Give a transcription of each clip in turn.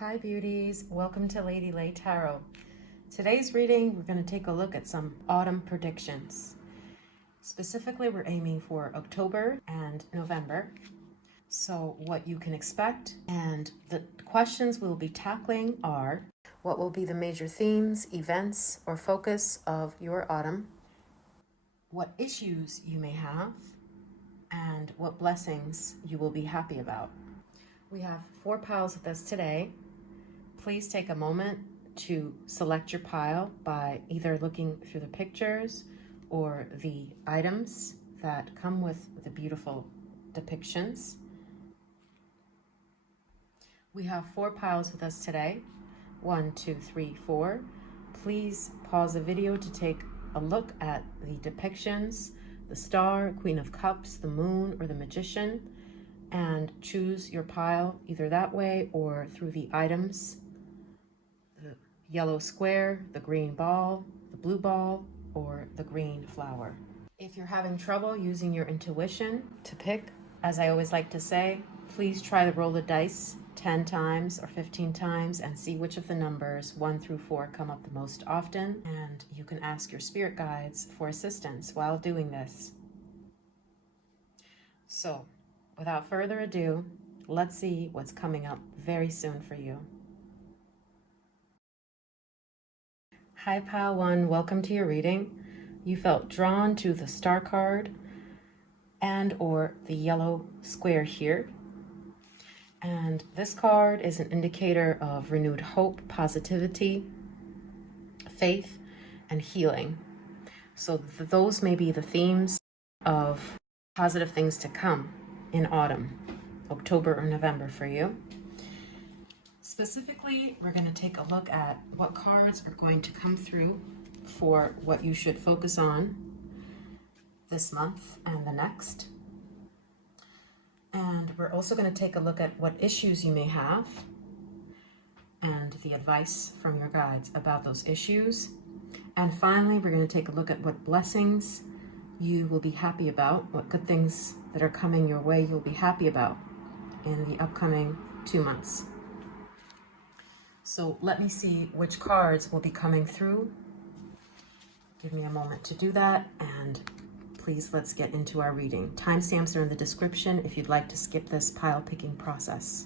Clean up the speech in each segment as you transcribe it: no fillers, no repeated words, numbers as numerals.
Hi beauties, welcome to Lady Lay Tarot. Today's reading, we're going to take a look at some autumn predictions. Specifically, we're aiming for October and November. So what you can expect, and the questions we'll be tackling are: what will be the major themes, events, or focus of your autumn? What issues you may have, and what blessings you will be happy about. We have 4 piles with us today. Please take a moment to select your pile by either looking through the pictures or the items that come with the beautiful depictions. We have 4 piles with us today. 1, 2, 3, 4. Please pause the video to take a look at the depictions, the Star, Queen of Cups, the Moon, or the Magician, and choose your pile either that way or through the items: the yellow square, the green ball, the blue ball, or the green flower. If you're having trouble using your intuition to pick, as I always like to say, please try to roll the dice 10 times or 15 times and see which of the numbers 1 through 4 come up the most often, and you can ask your spirit guides for assistance while doing this. So, without further ado, let's see what's coming up very soon for you. Hi Pile 1, welcome to your reading. You felt drawn to the Star card and or the yellow square here. And this card is an indicator of renewed hope, positivity, faith, and healing. So those may be the themes of positive things to come in autumn, October or November for you. Specifically, we're going to take a look at what cards are going to come through for what you should focus on this month and the next. And we're also going to take a look at what issues you may have and the advice from your guides about those issues. And finally, we're going to take a look at what blessings you will be happy about, what good things that are coming your way you'll be happy about in the upcoming 2 months. So let me see which cards will be coming through. Give me a moment to do that, and please let's get into our reading. Timestamps are in the description if you'd like to skip this pile picking process.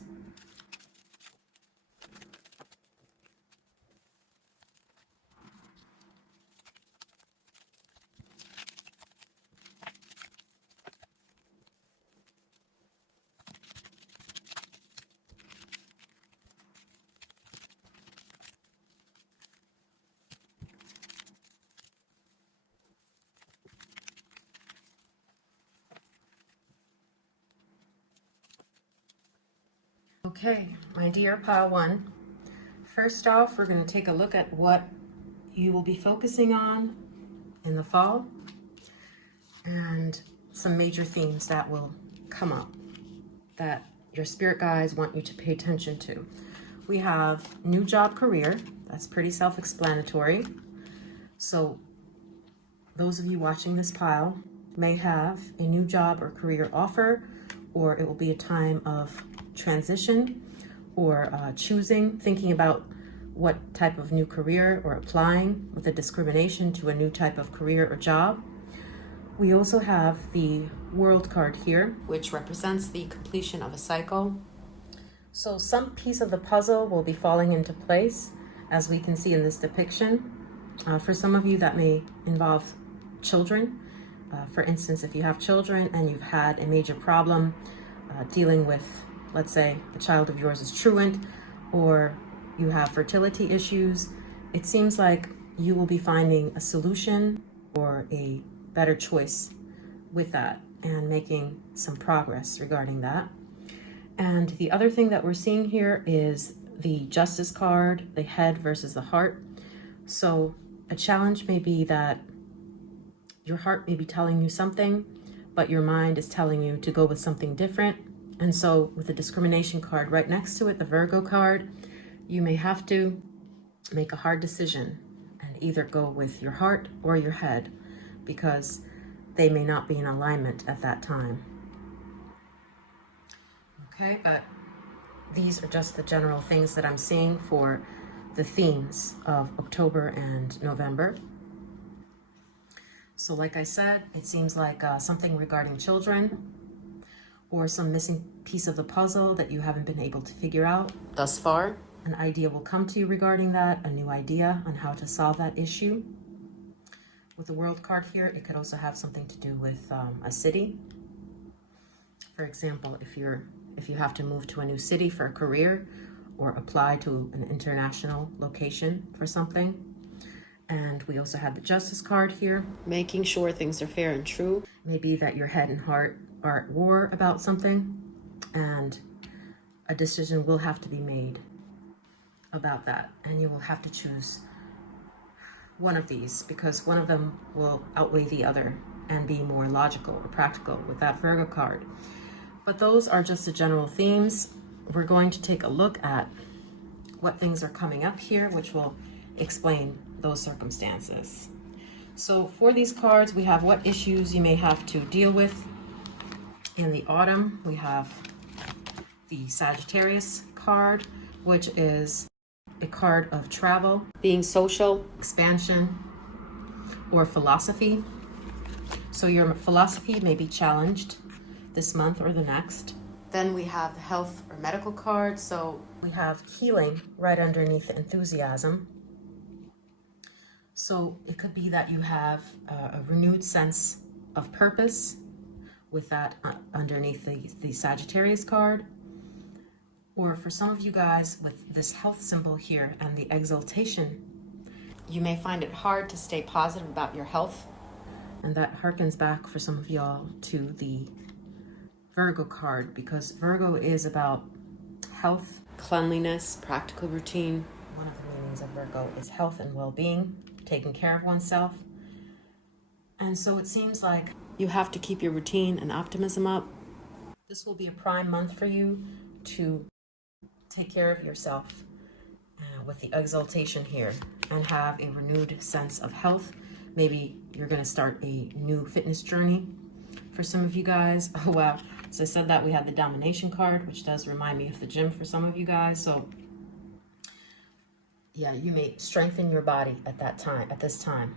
Okay, my dear Pile 1, first off, we're going to take a look at what you will be focusing on in the fall and some major themes that will come up that your spirit guides want you to pay attention to. We have new job, career. That's pretty self-explanatory. So those of you watching this pile may have a new job or career offer, or it will be a time of transition or choosing, thinking about what type of new career, or applying with a discrimination to a new type of career or job. We also have the World card here, which represents the completion of a cycle. So some piece of the puzzle will be falling into place, as we can see in this depiction. For some of you, that may involve children. For instance, if you have children and you've had a major problem dealing with, let's say, a child of yours is truant, or you have fertility issues, it seems like you will be finding a solution or a better choice with that and making some progress regarding that. And the other thing that we're seeing here is the Justice card, the head versus the heart. So a challenge may be that your heart may be telling you something, but your mind is telling you to go with something different. And so with the discrimination card right next to it, the Virgo card, you may have to make a hard decision and either go with your heart or your head, because they may not be in alignment at that time. Okay, but these are just the general things that I'm seeing for the themes of October and November. So like I said, it seems like something regarding children or some missing piece of the puzzle that you haven't been able to figure out thus far. An idea will come to you regarding that, a new idea on how to solve that issue. With the World card here, it could also have something to do with a city. For example, if you have to move to a new city for a career or apply to an international location for something. And we also have the Justice card here, making sure things are fair and true. Maybe that your head and heart are at war about something, and a decision will have to be made about that. And you will have to choose one of these because one of them will outweigh the other and be more logical or practical with that Virgo card. But those are just the general themes. We're going to take a look at what things are coming up here, which will explain those circumstances. So for these cards, we have what issues you may have to deal with in the autumn. We have the Sagittarius card, which is a card of travel, being social, expansion, or philosophy. So your philosophy may be challenged this month or the next. Then we have the health or medical card. So we have healing right underneath the enthusiasm. So it could be that you have a renewed sense of purpose with that underneath the Sagittarius card. Or for some of you guys with this health symbol here and the exaltation, you may find it hard to stay positive about your health. And that harkens back for some of y'all to the Virgo card, because Virgo is about health, cleanliness, practical routine. One of the meanings of Virgo is health and well-being, taking care of oneself. And so it seems like you have to keep your routine and optimism up. This will be a prime month for you to take care of yourself with the exaltation here and have a renewed sense of health. Maybe you're going to start a new fitness journey for some of you guys. Oh, wow. So I said that we had the domination card, which does remind me of the gym for some of you guys. So yeah, you may strengthen your body at that time, at this time.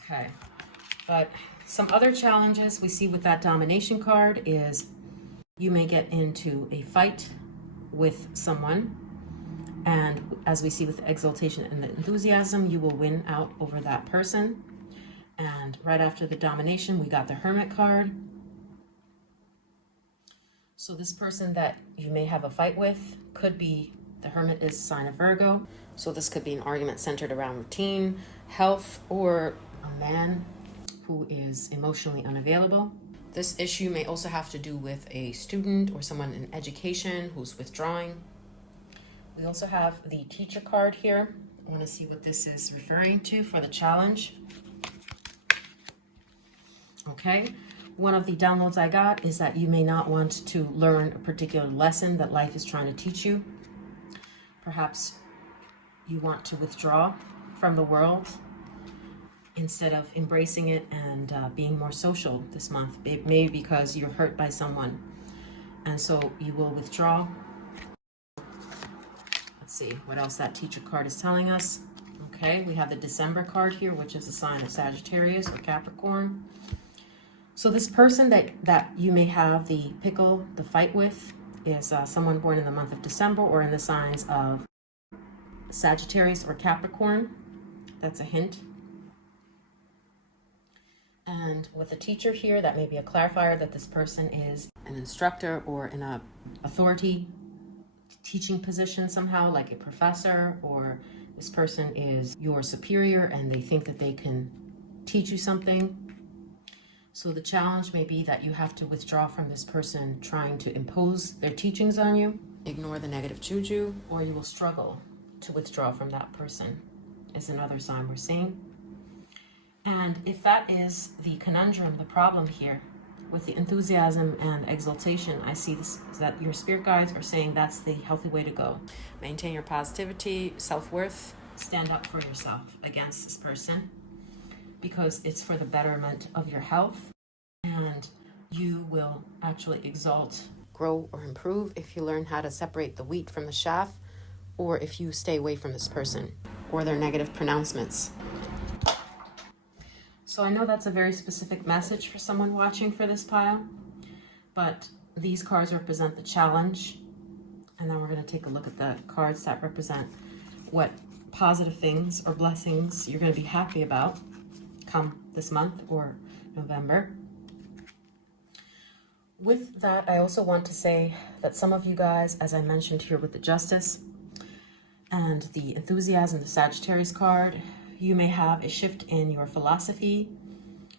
Okay. But some other challenges we see with that domination card is you may get into a fight with someone. And as we see with the exaltation and the enthusiasm, you will win out over that person. And right after the domination, we got the Hermit card. So this person that you may have a fight with could be, the Hermit is a sign of Virgo. So this could be an argument centered around routine, health, or a man who is emotionally unavailable. This issue may also have to do with a student or someone in education who's withdrawing. We also have the teacher card here. I want to see what this is referring to for the challenge. Okay, one of the downloads I got is that you may not want to learn a particular lesson that life is trying to teach you. Perhaps you want to withdraw from the world instead of embracing it and being more social this month. Maybe because you're hurt by someone, and so you will withdraw. Let's see what else that teacher card is telling us. Okay, we have the December card here, which is a sign of Sagittarius or Capricorn. So this person that you may have the fight with is someone born in the month of December or in the signs of Sagittarius or Capricorn. That's a hint. And with the teacher here, that may be a clarifier that this person is an instructor or in a authority teaching position somehow, like a professor, or this person is your superior and they think that they can teach you something. So the challenge may be that you have to withdraw from this person trying to impose their teachings on you. Ignore the negative juju, or you will struggle to withdraw from that person, is another sign we're seeing. And if that is the conundrum, the problem here, with the enthusiasm and exaltation, I see this, that your spirit guides are saying that's the healthy way to go. Maintain your positivity, self-worth, stand up for yourself against this person, because it's for the betterment of your health, and you will actually exalt grow or improve if you learn how to separate the wheat from the chaff, or if you stay away from this person or their negative pronouncements. So I know that's a very specific message for someone watching for this pile, but these cards represent the challenge. And then we're going to take a look at the cards that represent what positive things or blessings you're going to be happy about come this month or November. With that, I also want to say that some of you guys, as I mentioned here with the Justice and the Enthusiasm, the Sagittarius card, you may have a shift in your philosophy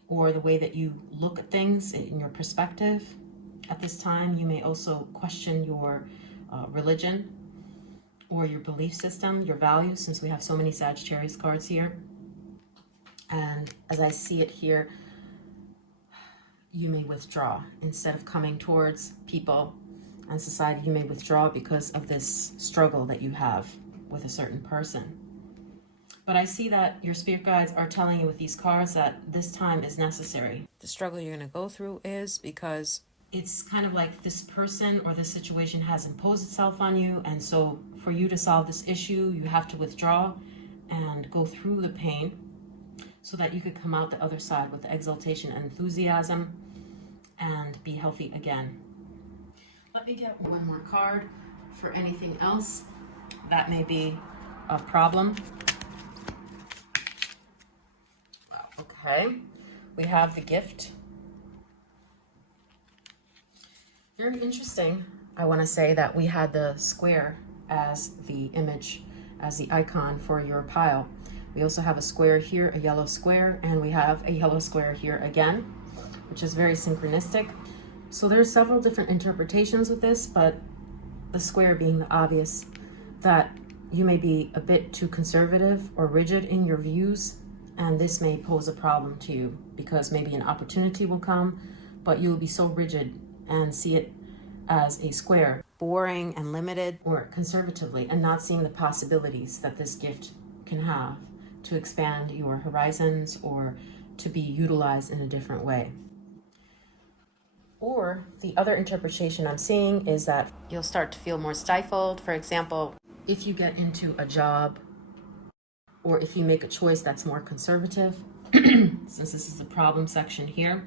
or the way that you look at things in your perspective. At this time, you may also question your religion or your belief system, your values, since we have so many Sagittarius cards here. And as I see it here, you may withdraw. Instead of coming towards people and society, you may withdraw because of this struggle that you have with a certain person. But I see that your spirit guides are telling you with these cards that this time is necessary. The struggle you're going to go through is because it's kind of like this person or this situation has imposed itself on you. And so for you to solve this issue, you have to withdraw and go through the pain so that you could come out the other side with the exaltation and enthusiasm and be healthy again. Let me get one more card for anything else that may be a problem. Okay, we have the Gift. Very interesting. I want to say that we had the square as the image, as the icon for your pile. We also have a square here, a yellow square, and we have a yellow square here again, which is very synchronistic. So there's several different interpretations with this, but the square being the obvious, that you may be a bit too conservative or rigid in your views, and this may pose a problem to you because maybe an opportunity will come, but you will be so rigid and see it as a square, boring and limited, or conservatively, and not seeing the possibilities that this gift can have to expand your horizons or to be utilized in a different way. Or the other interpretation I'm seeing is that you'll start to feel more stifled. For example, if you get into a job or if you make a choice that's more conservative, since this is the problem section here,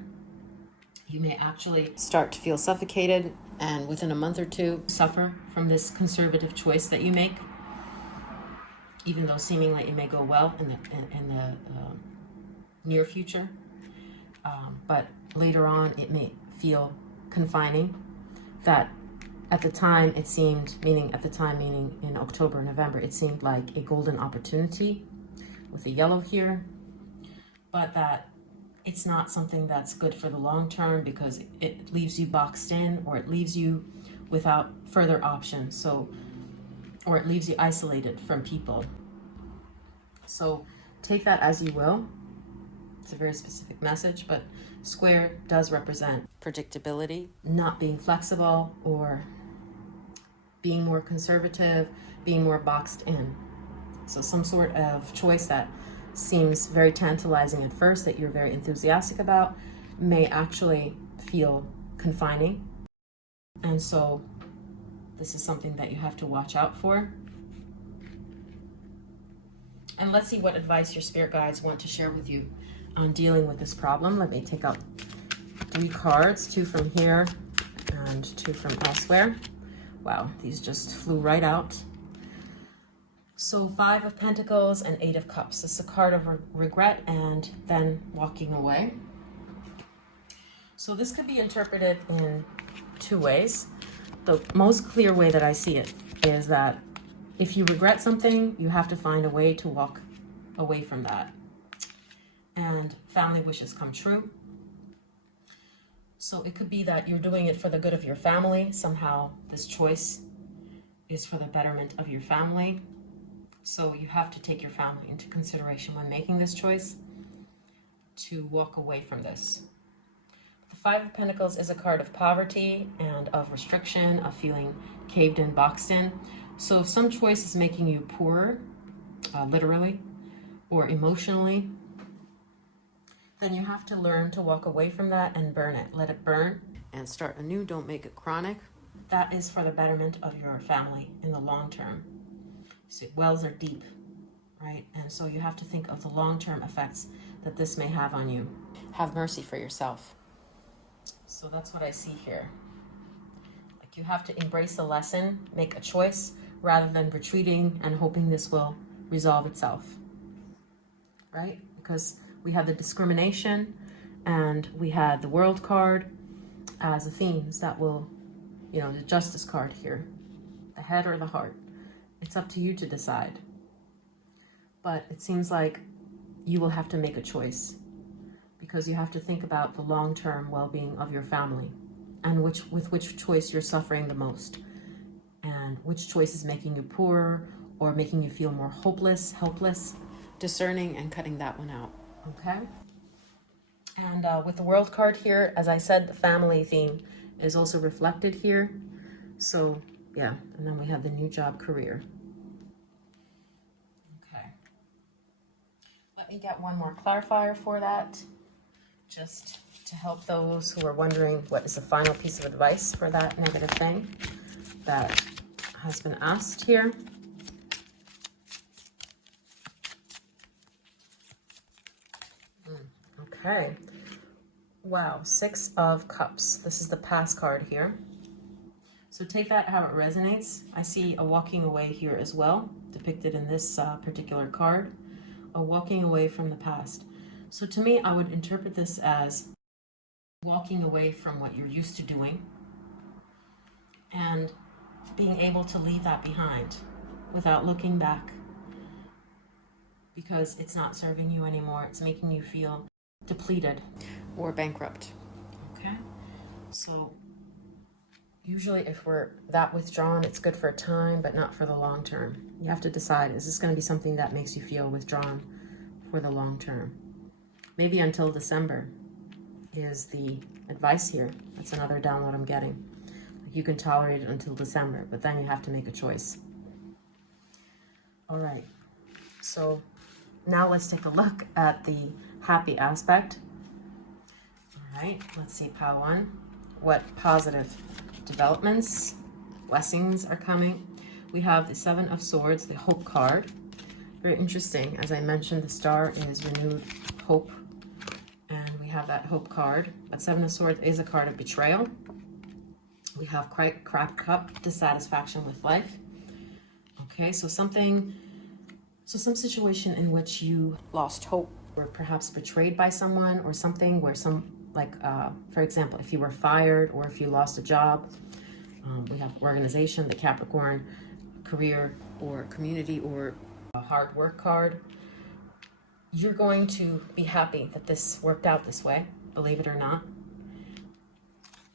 you may actually start to feel suffocated and within a month or two suffer from this conservative choice that you make, even though seemingly it may go well in the near future. But later on, it may feel confining, that at the time it seemed, meaning in October, November, it seemed like a golden opportunity with the yellow here, but that it's not something that's good for the long term because it leaves you boxed in, or it leaves you without further options. So, or it leaves you isolated from people. So take that as you will. It's a very specific message, but square does represent predictability, not being flexible, or being more conservative, being more boxed in. So some sort of choice that seems very tantalizing at first, that you're very enthusiastic about, may actually feel confining. And so this is something that you have to watch out for. And let's see what advice your spirit guides want to share with you on dealing with this problem. Let me take out 3 cards, 2 from here and 2 from elsewhere. Wow, these just flew right out. So 5 of Pentacles and 8 of Cups. It's a card of regret and then walking away. So this could be interpreted in 2 ways. The most clear way that I see it is that if you regret something, you have to find a way to walk away from that. And family wishes come true. So it could be that you're doing it for the good of your family. Somehow this choice is for the betterment of your family. So you have to take your family into consideration when making this choice to walk away from this. The 5 of Pentacles is a card of poverty and of restriction, of feeling caved in, boxed in. So if some choice is making you poorer, literally, or emotionally, then you have to learn to walk away from that and burn it. Let it burn and start anew. Don't make it chronic. that is for the betterment of your family in the long term. So wells are deep, right? And so you have to think of the long-term effects that this may have on you. Have mercy for yourself. So that's what I see here. Like, you have to embrace the lesson, make a choice, rather than retreating and hoping this will resolve itself, right? Because we have the discrimination and we had the world card as the themes that will, you know, the justice card here, the head or the heart. It's up to you to decide. But it seems like you will have to make a choice, because you have to think about the long-term well-being of your family and with which choice you're suffering the most, and which choice is making you poorer or making you feel more hopeless, helpless. Discerning and cutting that one out, okay? And with the world card here, as I said, the family theme is also reflected here. So yeah, and then we have the new job career. Okay. Let me get one more clarifier for that, just to help those who are wondering what is the final piece of advice for that negative thing that has been asked here. Okay. Wow, 6 of Cups. This is the past card here. So take that how it resonates. I see a walking away here as well, depicted in this particular card. A walking away from the past. So to me, I would interpret this as walking away from what you're used to doing and being able to leave that behind without looking back, because it's not serving you anymore. It's making you feel depleted or bankrupt. Okay, so usually if we're that withdrawn, it's good for a time, but not for the long term. You have to decide, is this going to be something that makes you feel withdrawn for the long term? Maybe until December is the advice here. That's another download I'm getting. Like, you can tolerate it until December, but then you have to make a choice. All right, so now let's take a look at the happy aspect. All right, let's see, pile 1. What positive developments, blessings are coming? We have the 7 of Swords, the hope card. Very interesting. As I mentioned, the star is renewed hope, and we have that hope card. But 7 of Swords is a card of betrayal. We have cracked cup, dissatisfaction with life. Okay, so some situation in which you lost hope, or perhaps betrayed by someone, or something where for example, if you were fired or if you lost a job. We have organization, the Capricorn, career or community or a hard work card. You're going to be happy that this worked out this way, believe it or not,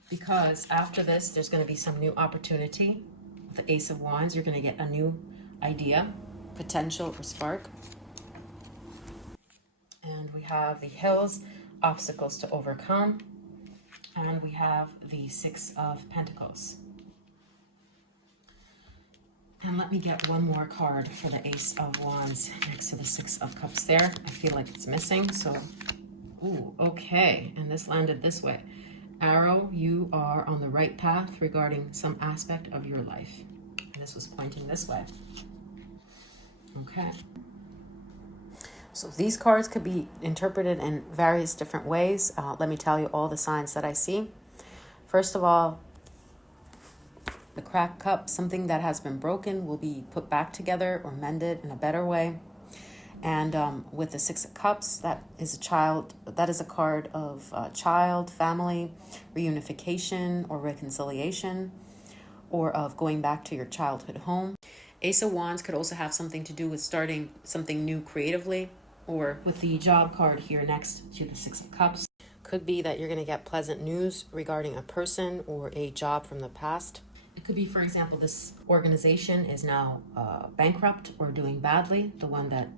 because after this, there's going to be some new opportunity. With the Ace of Wands, you're going to get a new idea, potential or spark. And we have the Hills, obstacles to overcome. And we have the 6 of Pentacles. And let me get one more card for the Ace of Wands next to the 6 of Cups there. I feel like it's missing, so, ooh, okay. And this landed this way. Arrow, you are on the right path regarding some aspect of your life. And this was pointing this way. Okay. So these cards could be interpreted in various different ways. Let me tell you all the signs that I see. First of all, the cracked cup, something that has been broken will be put back together or mended in a better way. And with the 6 of Cups, that is a card of child, family, reunification or reconciliation, or of going back to your childhood home. Ace of Wands could also have something to do with starting something new creatively, or with the job card here next to the 6 of Cups. Could be that you're going to get pleasant news regarding a person or a job from the past. It could be, for example, this organization is now bankrupt or doing badly, the one that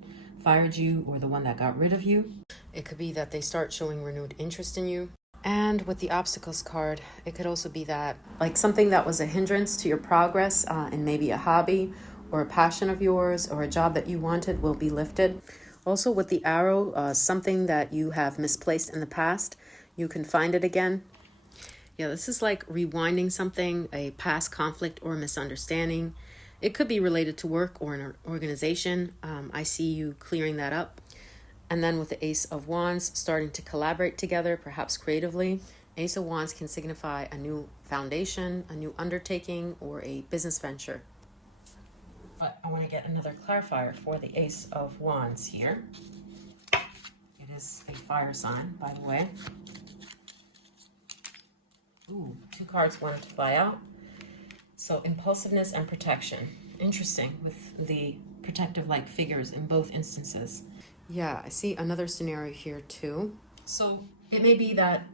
fired you or the one that got rid of you. It could be that they start showing renewed interest in you. And with the obstacles card, it could also be that, like, something that was a hindrance to your progress in maybe a hobby or a passion of yours or a job that you wanted will be lifted. Also with the arrow, something that you have misplaced in the past, you can find it again. Yeah, this is like rewinding something, a past conflict or misunderstanding. It could be related to work or an organization. I see you clearing that up. And then with the Ace of Wands, starting to collaborate together, perhaps creatively. Ace of Wands can signify a new foundation, a new undertaking, or a business venture. But I want to get another clarifier for the Ace of Wands here. It is a fire sign, by the way. Ooh, 2 cards wanted to fly out. So impulsiveness and protection. Interesting with the protective-like figures in both instances. Yeah, I see another scenario here too. So it may be that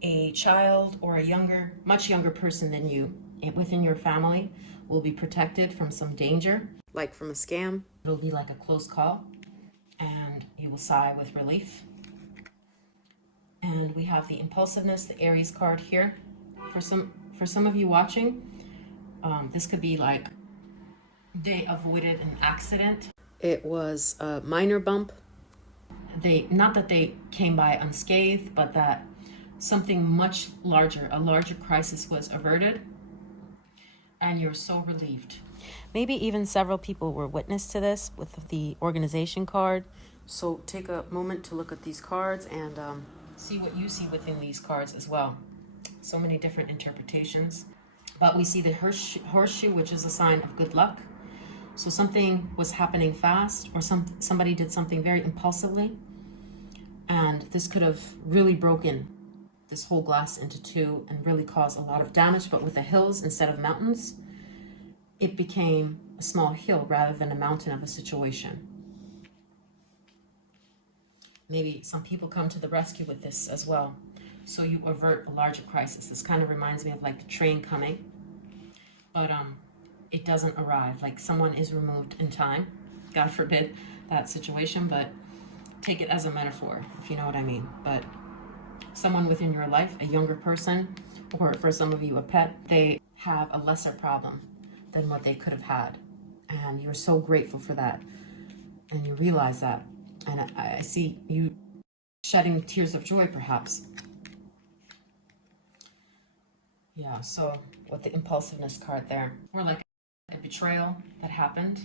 a child or a younger, much younger person than you within your family will be protected from some danger, like from a scam. It'll be like a close call, and you will sigh with relief. And we have the impulsiveness, the Aries card here. For some of you watching, this could be like they avoided an accident. It was a minor bump. Not that they came by unscathed, but that something much larger, a larger crisis was averted, and you're so relieved. Maybe even several people were witness to this with the organization card. So take a moment to look at these cards and see what you see within these cards as well. So many different interpretations. But we see the horseshoe, which is a sign of good luck. So something was happening fast, or somebody did something very impulsively, and this could have really broken this whole glass into 2 and really caused a lot of damage. But with the hills instead of mountains, it became a small hill rather than a mountain of a situation. Maybe some people come to the rescue with this as well. So you avert a larger crisis. This kind of reminds me of like the train coming, but it doesn't arrive. Like someone is removed in time. God forbid that situation, but take it as a metaphor, if you know what I mean. But someone within your life, a younger person, or for some of you, a pet, they have a lesser problem than what they could have had. And you're so grateful for that. And you realize that. And I see you shedding tears of joy, perhaps. Yeah, so with the impulsiveness card there, or like a betrayal that happened,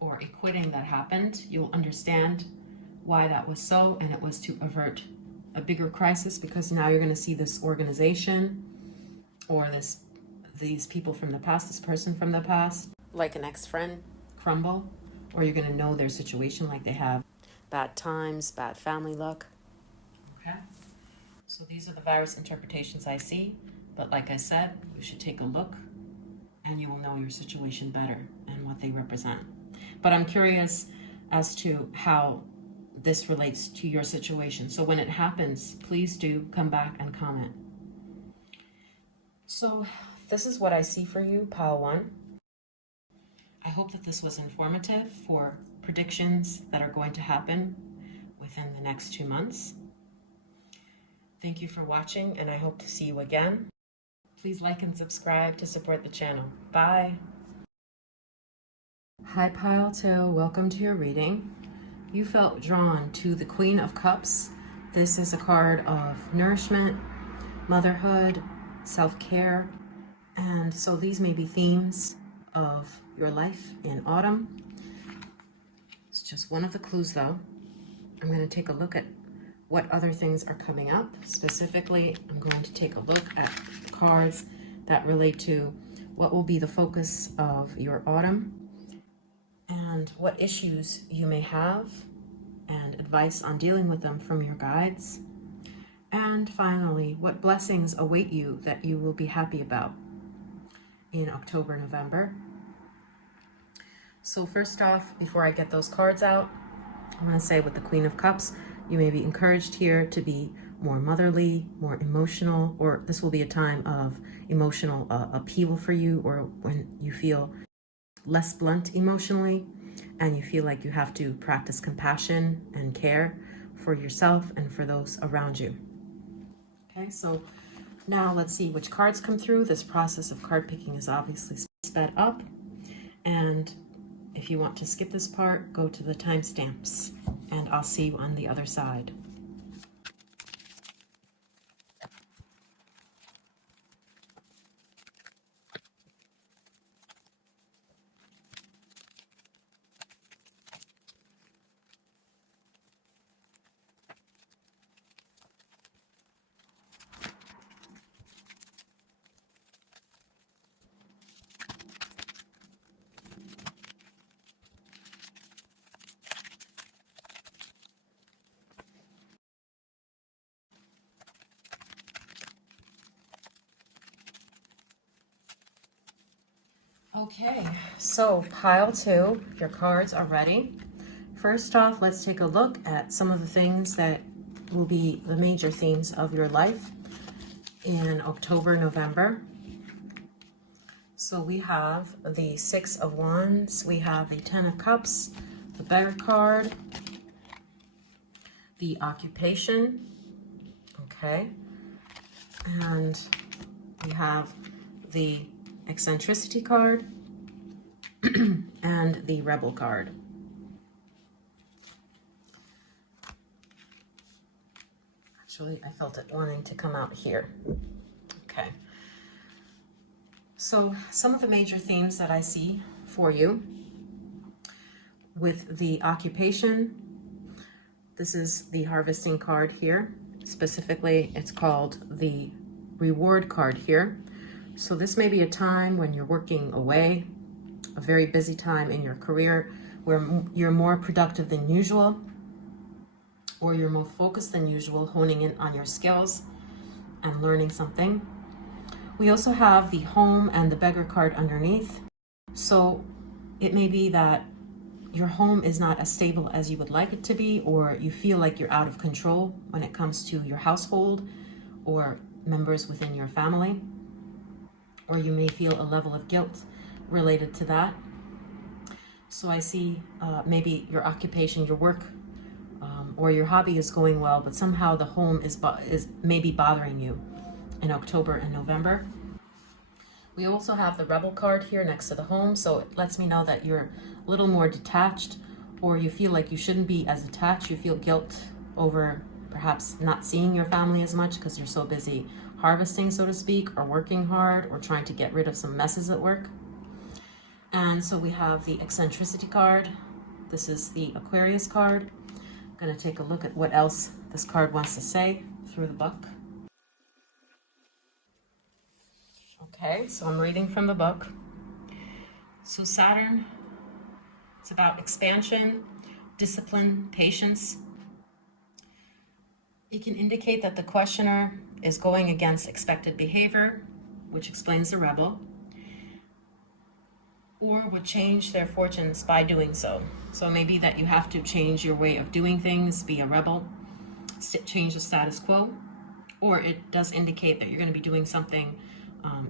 or a quitting that happened, you'll understand why that was so, and it was to avert a bigger crisis, because now you're going to see this organization or these people from the past, this person from the past, like an ex-friend, crumble, or you're going to know their situation, like they have bad times, bad family luck. Okay, so these are the various interpretations I see, but like I said, you should take a look and you will know your situation better and what they represent. But I'm curious as to how this relates to your situation. So when it happens, please do come back and comment. So this is what I see for you, pile 1. I hope that this was informative for predictions that are going to happen within the next 2 months. Thank you for watching, and I hope to see you again. Please like and subscribe to support the channel. Bye. Hi, pile 2. Welcome to your reading. You felt drawn to the Queen of Cups. This is a card of nourishment, motherhood, self-care, and so these may be themes of your life in autumn. It's just one of the clues though. I'm going to take a look at what other things are coming up. Specifically, I'm going to take a look at cards that relate to what will be the focus of your autumn and what issues you may have and advice on dealing with them from your guides. And finally, what blessings await you that you will be happy about in October, November. So first off, before I get those cards out, I'm going to say with the Queen of Cups, you may be encouraged here to be more motherly, more emotional, or this will be a time of emotional upheaval for you, or when you feel less blunt emotionally and you feel like you have to practice compassion and care for yourself and for those around you. Okay, so now let's see which cards come through. This process of card picking is obviously sped up, and if you want to skip this part, go to the timestamps, and I'll see you on the other side. Okay, so pile 2, your cards are ready. First off, let's take a look at some of the things that will be the major themes of your life in October, November. So we have the 6 of Wands, we have the 10 of Cups, the Beggar card, the Occupation, okay, and we have the Eccentricity card and the Rebel card. Actually, I felt it wanting to come out here. Okay. So some of the major themes that I see for you with the Occupation, this is the Harvesting card here. Specifically, it's called the Reward card here. So this may be a time when you're working away, a very busy time in your career where you're more productive than usual, or you're more focused than usual, honing in on your skills and learning something. We also have the Home and the Beggar card underneath. So it may be that your home is not as stable as you would like it to be, or you feel like you're out of control when it comes to your household or members within your family, or you may feel a level of guilt related to that. So I see maybe your occupation, your work, or your hobby is going well, but somehow the home is maybe bothering you in October and November. We also have the Rebel card here next to the Home, so it lets me know that you're a little more detached, or you feel like you shouldn't be as attached. You feel guilt over perhaps not seeing your family as much because you're so busy harvesting, so to speak, or working hard, or trying to get rid of some messes at work. And so we have the Eccentricity card. This is the Aquarius card. I'm going to take a look at what else this card wants to say through the book. Okay, so I'm reading from the book. So Saturn, it's about expansion, discipline, patience. It can indicate that the questioner is going against expected behavior, which explains the Rebel, or would change their fortunes by doing so. So maybe that you have to change your way of doing things, be a rebel, change the status quo, or it does indicate that you're going to be doing something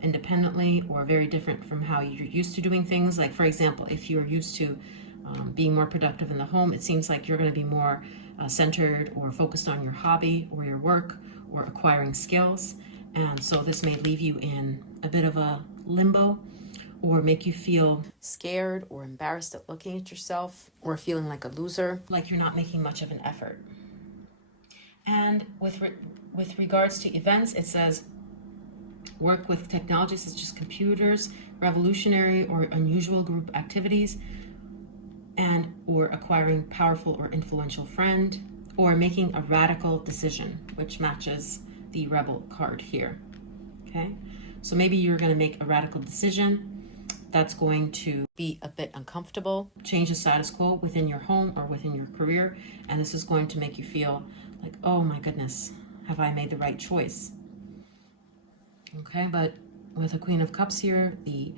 independently or very different from how you're used to doing things. Like, for example, if you're used to being more productive in the home, it seems like you're going to be more centered or focused on your hobby or your work or acquiring skills. And so this may leave you in a bit of a limbo, or make you feel scared or embarrassed at looking at yourself, or feeling like a loser, like you're not making much of an effort. And with regards to events, it says work with technologies such as computers, revolutionary or unusual group activities, and or acquiring powerful or influential friend, or making a radical decision, which matches the Rebel card here. Okay, so maybe you're going to make a radical decision that's going to be a bit uncomfortable, change the status quo within your home or within your career, and this is going to make you feel like, oh my goodness, have I made the right choice? Okay, but with the Queen of Cups here, the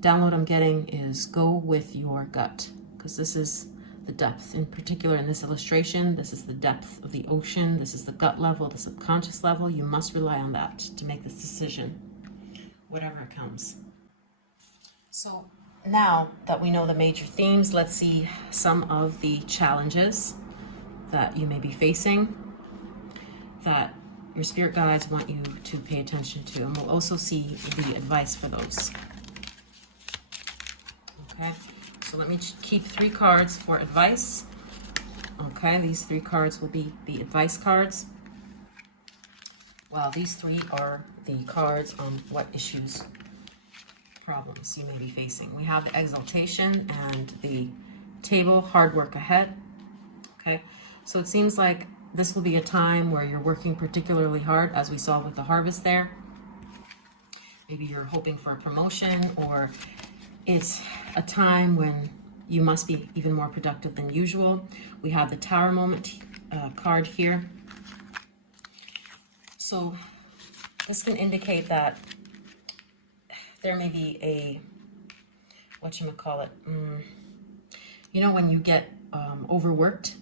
download I'm getting is go with your gut, because this is the depth. In particular, in this illustration, this is the depth of the ocean. This is the gut level, the subconscious level. You must rely on that to make this decision, whatever it comes. So now that we know the major themes, let's see some of the challenges that you may be facing that your spirit guides want you to pay attention to. And we'll also see the advice for those. Okay, so let me keep 3 cards for advice. Okay, these 3 cards will be the advice cards. Well, these 3 are the cards on what issues, problems you may be facing. We have the Exaltation and the Table, hard work ahead. Okay, so it seems like this will be a time where you're working particularly hard, as we saw with the Harvest there. Maybe you're hoping for a promotion, or it's a time when you must be even more productive than usual. We have the Tower moment card here. So this can indicate that there may be a whatchamacallit, you know, when you get overworked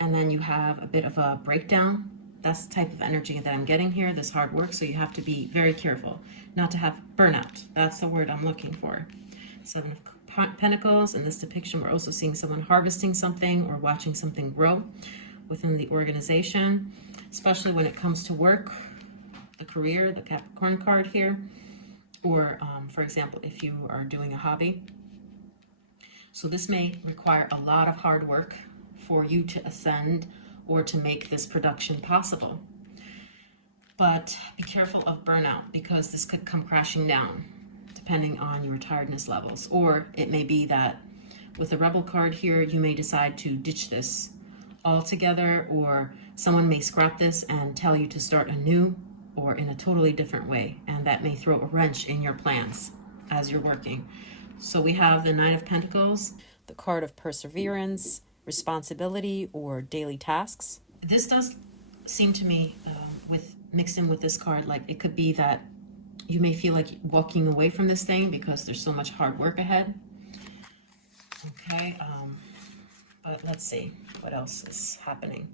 and then you have a bit of a breakdown, that's the type of energy that I'm getting here, this hard work. So you have to be very careful not to have burnout. That's the word I'm looking for. Seven of Pentacles. In this depiction, we're also seeing someone harvesting something or watching something grow within the organization, especially when it comes to work, the career, the Capricorn card here, or for example, if you are doing a hobby. So this may require a lot of hard work for you to ascend or to make this production possible. But be careful of burnout, because this could come crashing down depending on your tiredness levels. Or it may be that with the Rebel card here, you may decide to ditch this altogether, or someone may scrap this and tell you to start anew or in a totally different way. And that may throw a wrench in your plans as you're working. So we have the Nine of Pentacles, the card of perseverance, responsibility, or daily tasks. This does seem to me, mixed in with this card, like it could be that you may feel like walking away from this thing because there's so much hard work ahead. Okay, but let's see what else is happening.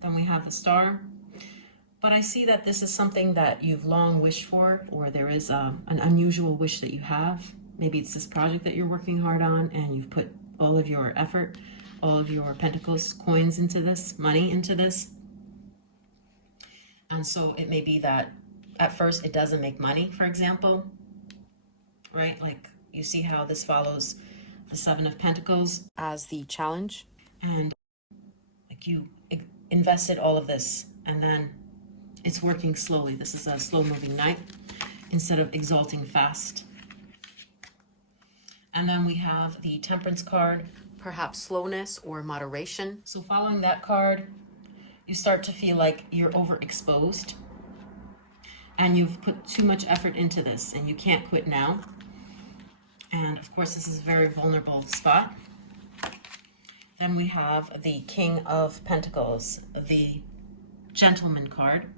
Then we have the Star. But I see that this is something that you've long wished for, or there is an unusual wish that you have. Maybe it's this project that you're working hard on and you've put all of your effort, all of your Pentacles coins into this, money into this. And so it may be that at first it doesn't make money, for example, right? Like you see how this follows the Seven of Pentacles as the challenge. And like you invested all of this and then it's working slowly. This is a slow moving knight instead of exalting fast. And then we have the Temperance card, perhaps slowness or moderation. So following that card, you start to feel like you're overexposed and you've put too much effort into this and you can't quit now. And of course, this is a very vulnerable spot. Then we have the King of Pentacles, the Gentleman card.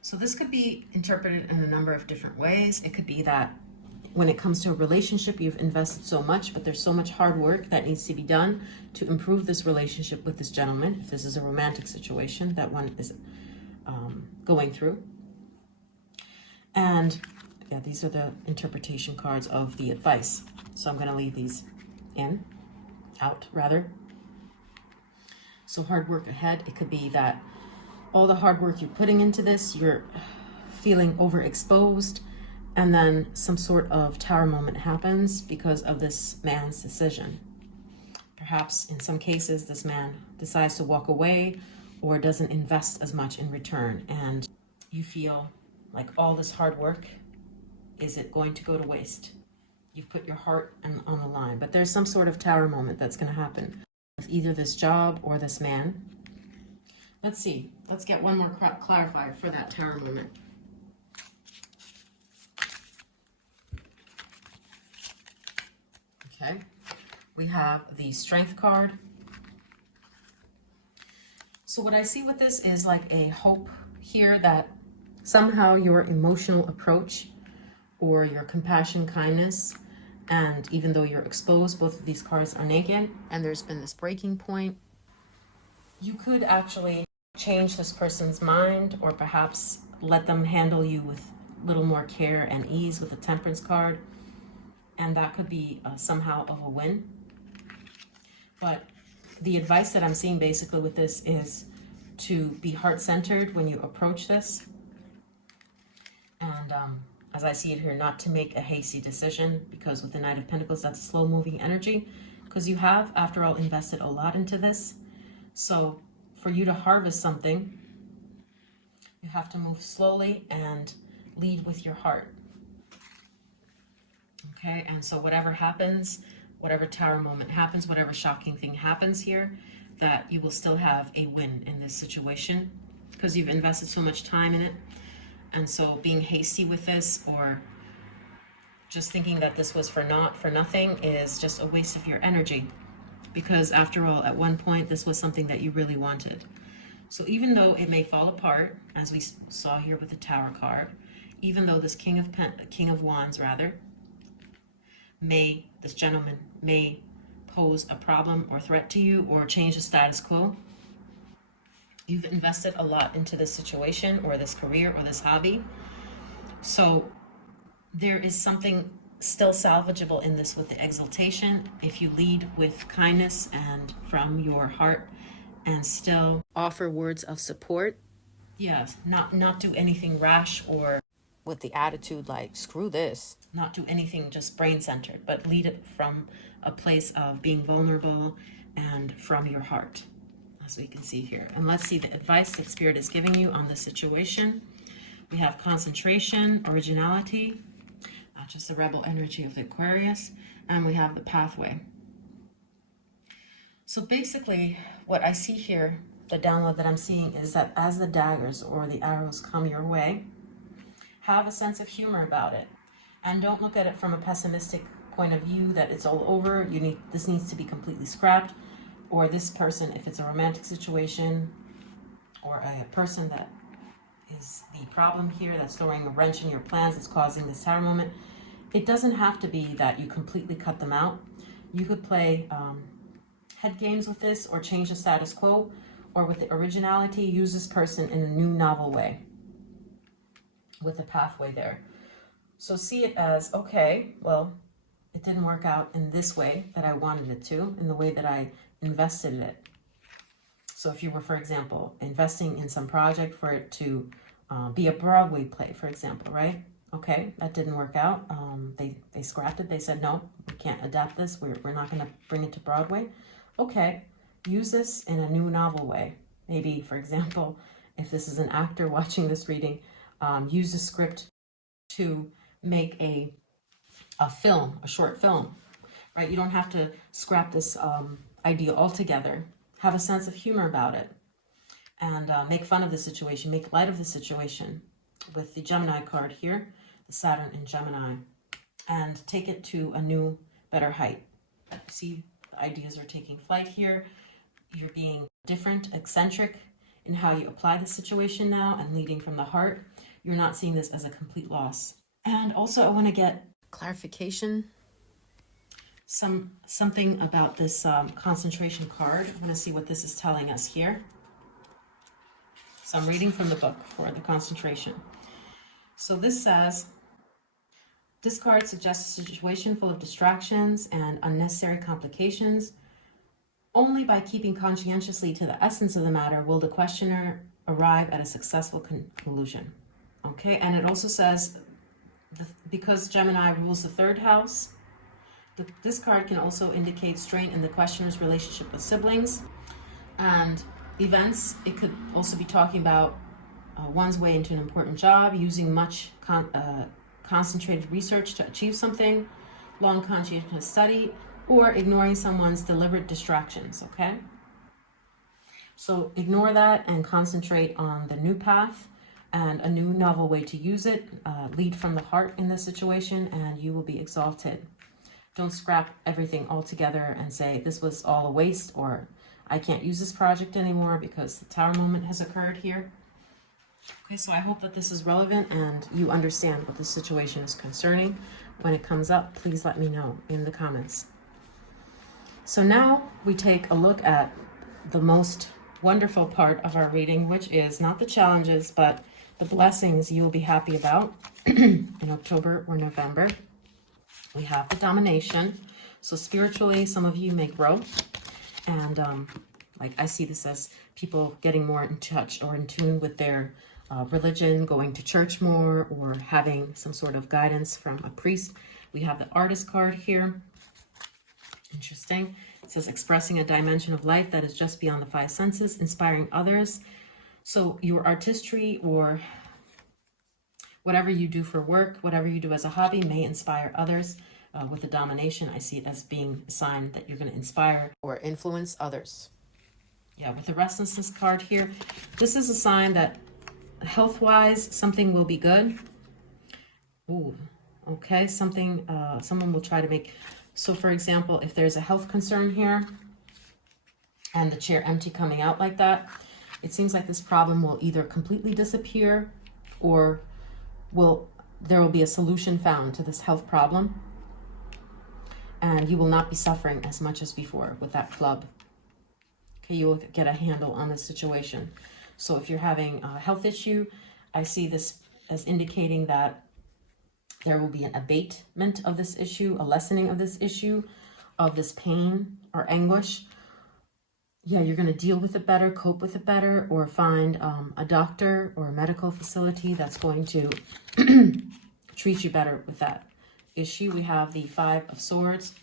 So this could be interpreted in a number of different ways. It could be that when it comes to a relationship, you've invested so much, but there's so much hard work that needs to be done to improve this relationship with this gentleman. If this is a romantic situation that one is going through. And yeah, these are the interpretation cards of the advice. So I'm going to leave these out rather. So hard work ahead. It could be that all the hard work you're putting into this, you're feeling overexposed, and then some sort of tower moment happens because of this man's decision. Perhaps in some cases, this man decides to walk away or doesn't invest as much in return. And you feel like all this hard work, is it going to go to waste? You've put your heart on the line, but there's some sort of tower moment that's going to happen with either this job or this man. Let's see. Let's get one more clarified for that tower moment. Okay. We have the Strength card. So what I see with this is like a hope here that somehow your emotional approach or your compassion, kindness, and even though you're exposed, both of these cards are naked, and there's been this breaking point, you could actually change this person's mind or perhaps let them handle you with a little more care and ease with the Temperance card, and that could be somehow of a win. But the advice that I'm seeing basically with this is to be heart-centered when you approach this, and as I see it here, not to make a hasty decision, because with the Knight of Pentacles, that's a slow-moving energy, because you have, after all, invested a lot into this. So for you to harvest something, you have to move slowly and lead with your heart. Okay, and so whatever happens, whatever tower moment happens, whatever shocking thing happens here, that you will still have a win in this situation because you've invested so much time in it. And so being hasty with this or just thinking that this was for nothing is just a waste of your energy, because after all, at one point, this was something that you really wanted. So even though it may fall apart, as we saw here with the Tower card, even though this King of Wands rather, this gentleman may pose a problem or threat to you or change the status quo. You've invested a lot into this situation or this career or this hobby. So there is something still salvageable in this with the exaltation. If you lead with kindness and from your heart and still offer words of support. Yes, not do anything rash or with the attitude like, screw this. Not do anything just brain-centered, but lead it from a place of being vulnerable and from your heart, as we can see here. And let's see the advice that Spirit is giving you on this situation. We have concentration, originality, just the rebel energy of the Aquarius, and we have the pathway. So basically, what I see here, the download that I'm seeing, is that as the daggers or the arrows come your way, have a sense of humor about it. And don't look at it from a pessimistic point of view that it's all over, this needs to be completely scrapped, or this person, if it's a romantic situation, or a person that is the problem here, that's throwing a wrench in your plans, that's causing this tower moment. It doesn't have to be that you completely cut them out. You could play head games with this, or change the status quo, or with the originality, use this person in a new novel way with a pathway there. So see it as, okay, well, it didn't work out in this way that I wanted it to, in the way that I invested in it. So if you were, for example, investing in some project for it to be a Broadway play, for example, right? Okay, that didn't work out. They scrapped it. They said, no, we can't adapt this. We're not going to bring it to Broadway. Okay, use this in a new novel way. Maybe, for example, if this is an actor watching this reading, use the script to make a film, a short film, right? You don't have to scrap this idea altogether. Have a sense of humor about it, and make fun of the situation, make light of the situation with the Gemini card here, the Saturn in Gemini, and take it to a new, better height. See, the ideas are taking flight here. You're being different, eccentric in how you apply the situation now and leading from the heart. You're not seeing this as a complete loss. And also I want to get clarification, something about this concentration card. I want to see what this is telling us here. So I'm reading from the book for the concentration. So this says, this card suggests a situation full of distractions and unnecessary complications. Only by keeping conscientiously to the essence of the matter will the questioner arrive at a successful conclusion. Okay, and it also says, because Gemini rules the third house, this card can also indicate strain in the questioner's relationship with siblings and events. It could also be talking about one's way into an important job, using much concentrated research to achieve something, long conscientious study, or ignoring someone's deliberate distractions, okay? So ignore that and concentrate on the new path and a new novel way to use it. Lead from the heart in this situation and you will be exalted. Don't scrap everything altogether and say this was all a waste, or I can't use this project anymore because the tower moment has occurred here. Okay, so I hope that this is relevant and you understand what this situation is concerning. When it comes up, please let me know in the comments. So now we take a look at the most wonderful part of our reading, which is not the challenges, but the blessings you will be happy about in October or November. We have the domination. So spiritually, some of you may grow. And like I see this as people getting more in touch or in tune with their religion, going to church more, or having some sort of guidance from a priest. We have the artist card here. Interesting. It says expressing a dimension of life that is just beyond the five senses, inspiring others. So your artistry or whatever you do for work, whatever you do as a hobby may inspire others. With the domination, I see it as being a sign that you're going to inspire or influence others. Yeah, with the restlessness card here, this is a sign that health-wise, something will be good. Ooh, okay, something, someone will try to make, so for example, if there's a health concern here and the chair empty coming out like that, it seems like this problem will either completely disappear or there will be a solution found to this health problem. and you will not be suffering as much as before with that club. Okay, you will get a handle on this situation. So if you're having a health issue, I see this as indicating that there will be an abatement of this issue, a lessening of this issue, of this pain or anguish. Yeah, you're going to deal with it better, cope with it better, or find a doctor or a medical facility that's going to treat you better with that issue. We have the Five of Swords.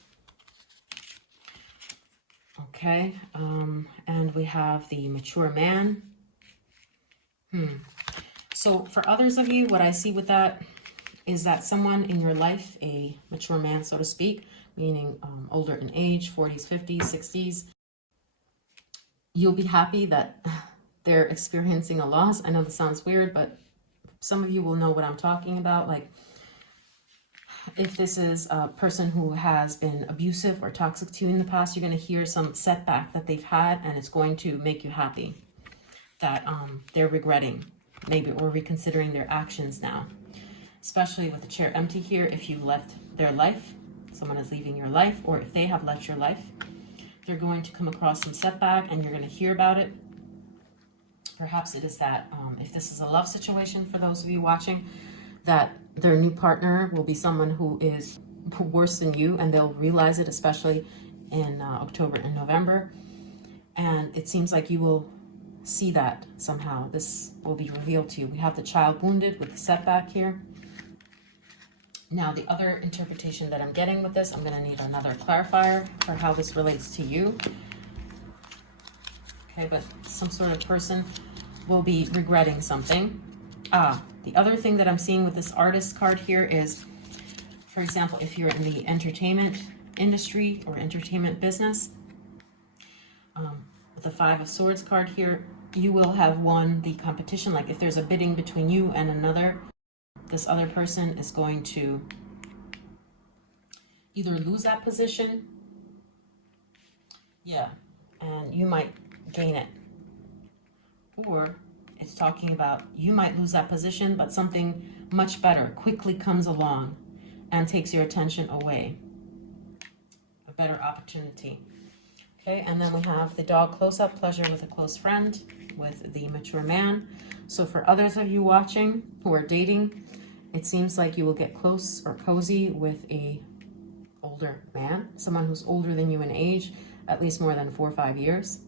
Okay, and we have the mature man. So for others of you, what I see with that is that someone in your life, a mature man, so to speak, meaning older in age, 40s, 50s, 60s, you'll be happy that they're experiencing a loss. I know this sounds weird, but some of you will know what I'm talking about. Like, if this is a person who has been abusive or toxic to you in the past, you're going to hear some setback that they've had, and it's going to make you happy that they're regretting maybe or reconsidering their actions now. Especially with the chair empty here, if you left their life, someone is leaving your life, or if they have left your life, they're going to come across some setback and you're going to hear about it. Perhaps it is that if this is a love situation for those of you watching, that their new partner will be someone who is worse than you, and they'll realize it, especially in October and November. And it seems like you will see that somehow. This will be revealed to you. We have the child wounded with the setback here. Now, the other interpretation that I'm getting with this, I'm going to need another clarifier for how this relates to you. Okay, but some sort of person will be regretting something. The other thing that I'm seeing with this artist card here is, for example, if you're in the entertainment industry or entertainment business, with the Five of Swords card here, you will have won the competition. Like if there's a bidding between you and another, this other person is going to either lose that position, yeah, and you might gain it. Or it's talking about you might lose that position, but something much better quickly comes along and takes your attention away. A better opportunity. Okay, and then we have the dog close-up, pleasure with a close friend, with the mature man. So for others of you watching who are dating, it seems like you will get close or cozy with a older man, someone who's older than you in age, at least more than 4 or 5 years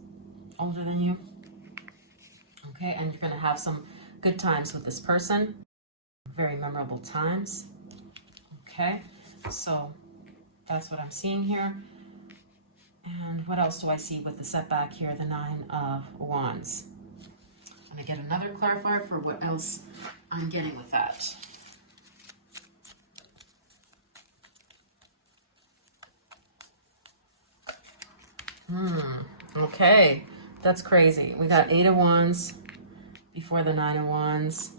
older than you. Okay, and you're going to have some good times with this person, very memorable times. Okay, so that's what I'm seeing here. And what else do I see with the setback here? The Nine of Wands. I'm going to get another clarifier for what else I'm getting with that. Okay, that's crazy. We got Eight of Wands before the Nine of Wands.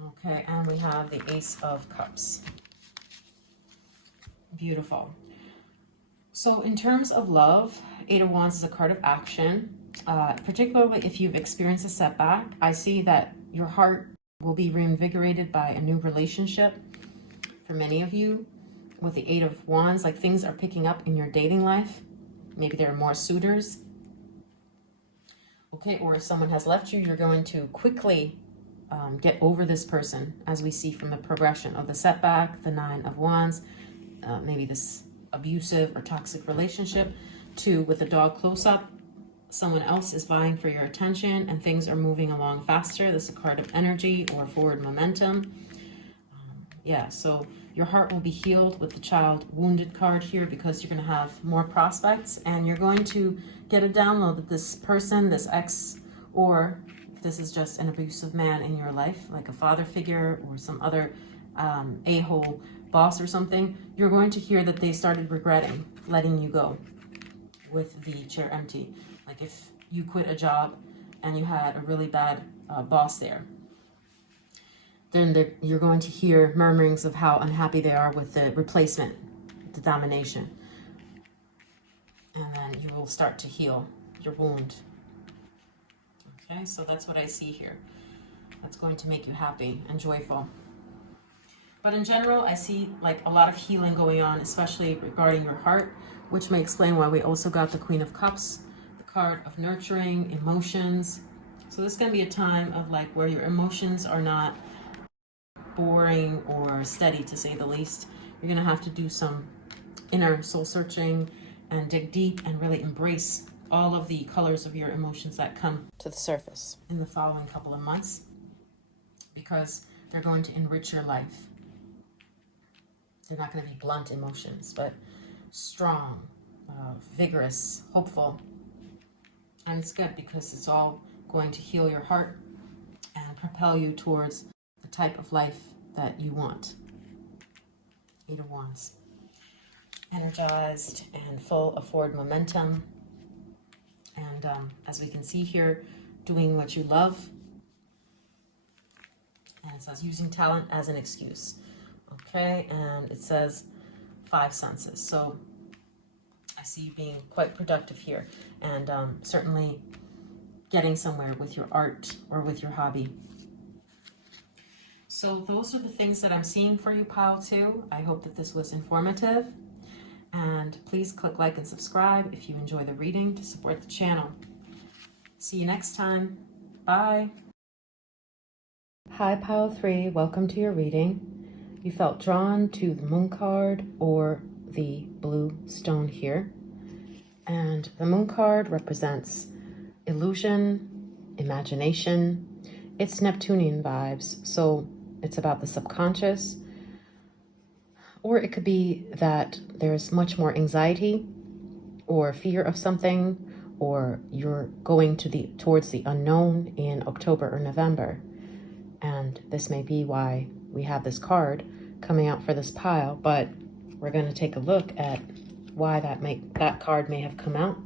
Okay, and we have the Ace of Cups. Beautiful. So in terms of love, Eight of Wands is a card of action. Particularly if you've experienced a setback, I see that your heart will be reinvigorated by a new relationship. For many of you, with the Eight of Wands, like things are picking up in your dating life. Maybe there are more suitors. Okay, or if someone has left you, you're going to quickly get over this person, as we see from the progression of the setback, the Nine of Wands, maybe this abusive or toxic relationship, to with the dog close-up, someone else is vying for your attention and things are moving along faster. This is a card of energy or forward momentum. Yeah, so your heart will be healed with the child wounded card here, because you're going to have more prospects and you're going to get a download that this person, this ex, or if this is just an abusive man in your life, like a father figure or some other a-hole boss or something, you're going to hear that they started regretting letting you go with the chair empty. Like if you quit a job and you had a really bad boss there, then you're going to hear murmurings of how unhappy they are with the replacement, the domination. And then you will start to heal your wound. Okay, so that's what I see here. That's going to make you happy and joyful. But in general, I see like a lot of healing going on, especially regarding your heart, which may explain why we also got the Queen of Cups, the card of nurturing, emotions. So this is going to be a time of like where your emotions are not boring or steady, to say the least. You're going to have to do some inner soul searching and dig deep and really embrace all of the colors of your emotions that come to the surface in the following couple of months, because they're going to enrich your life. They're not going to be blunt emotions, but strong, vigorous, hopeful. And it's good because it's all going to heal your heart and propel you towards the type of life that you want. Eight of Wands. Energized and full of forward momentum. And as we can see here, doing what you love. And it says using talent as an excuse. Okay, and it says 5 senses. So I see you being quite productive here, and certainly getting somewhere with your art or with your hobby. So those are the things that I'm seeing for you, Pile 2. I hope that this was informative. And please click like and subscribe if you enjoy the reading to support the channel. See you next time. Bye. Hi, Pile 3. Welcome to your reading. You felt drawn to the Moon card or the blue stone here. And the Moon card represents illusion, imagination. It's Neptunian vibes, so it's about the subconscious. Or it could be that there's much more anxiety or fear of something, or you're going towards the unknown in October or November. And this may be why we have this card coming out for this pile, but we're going to take a look at why that card may have come out.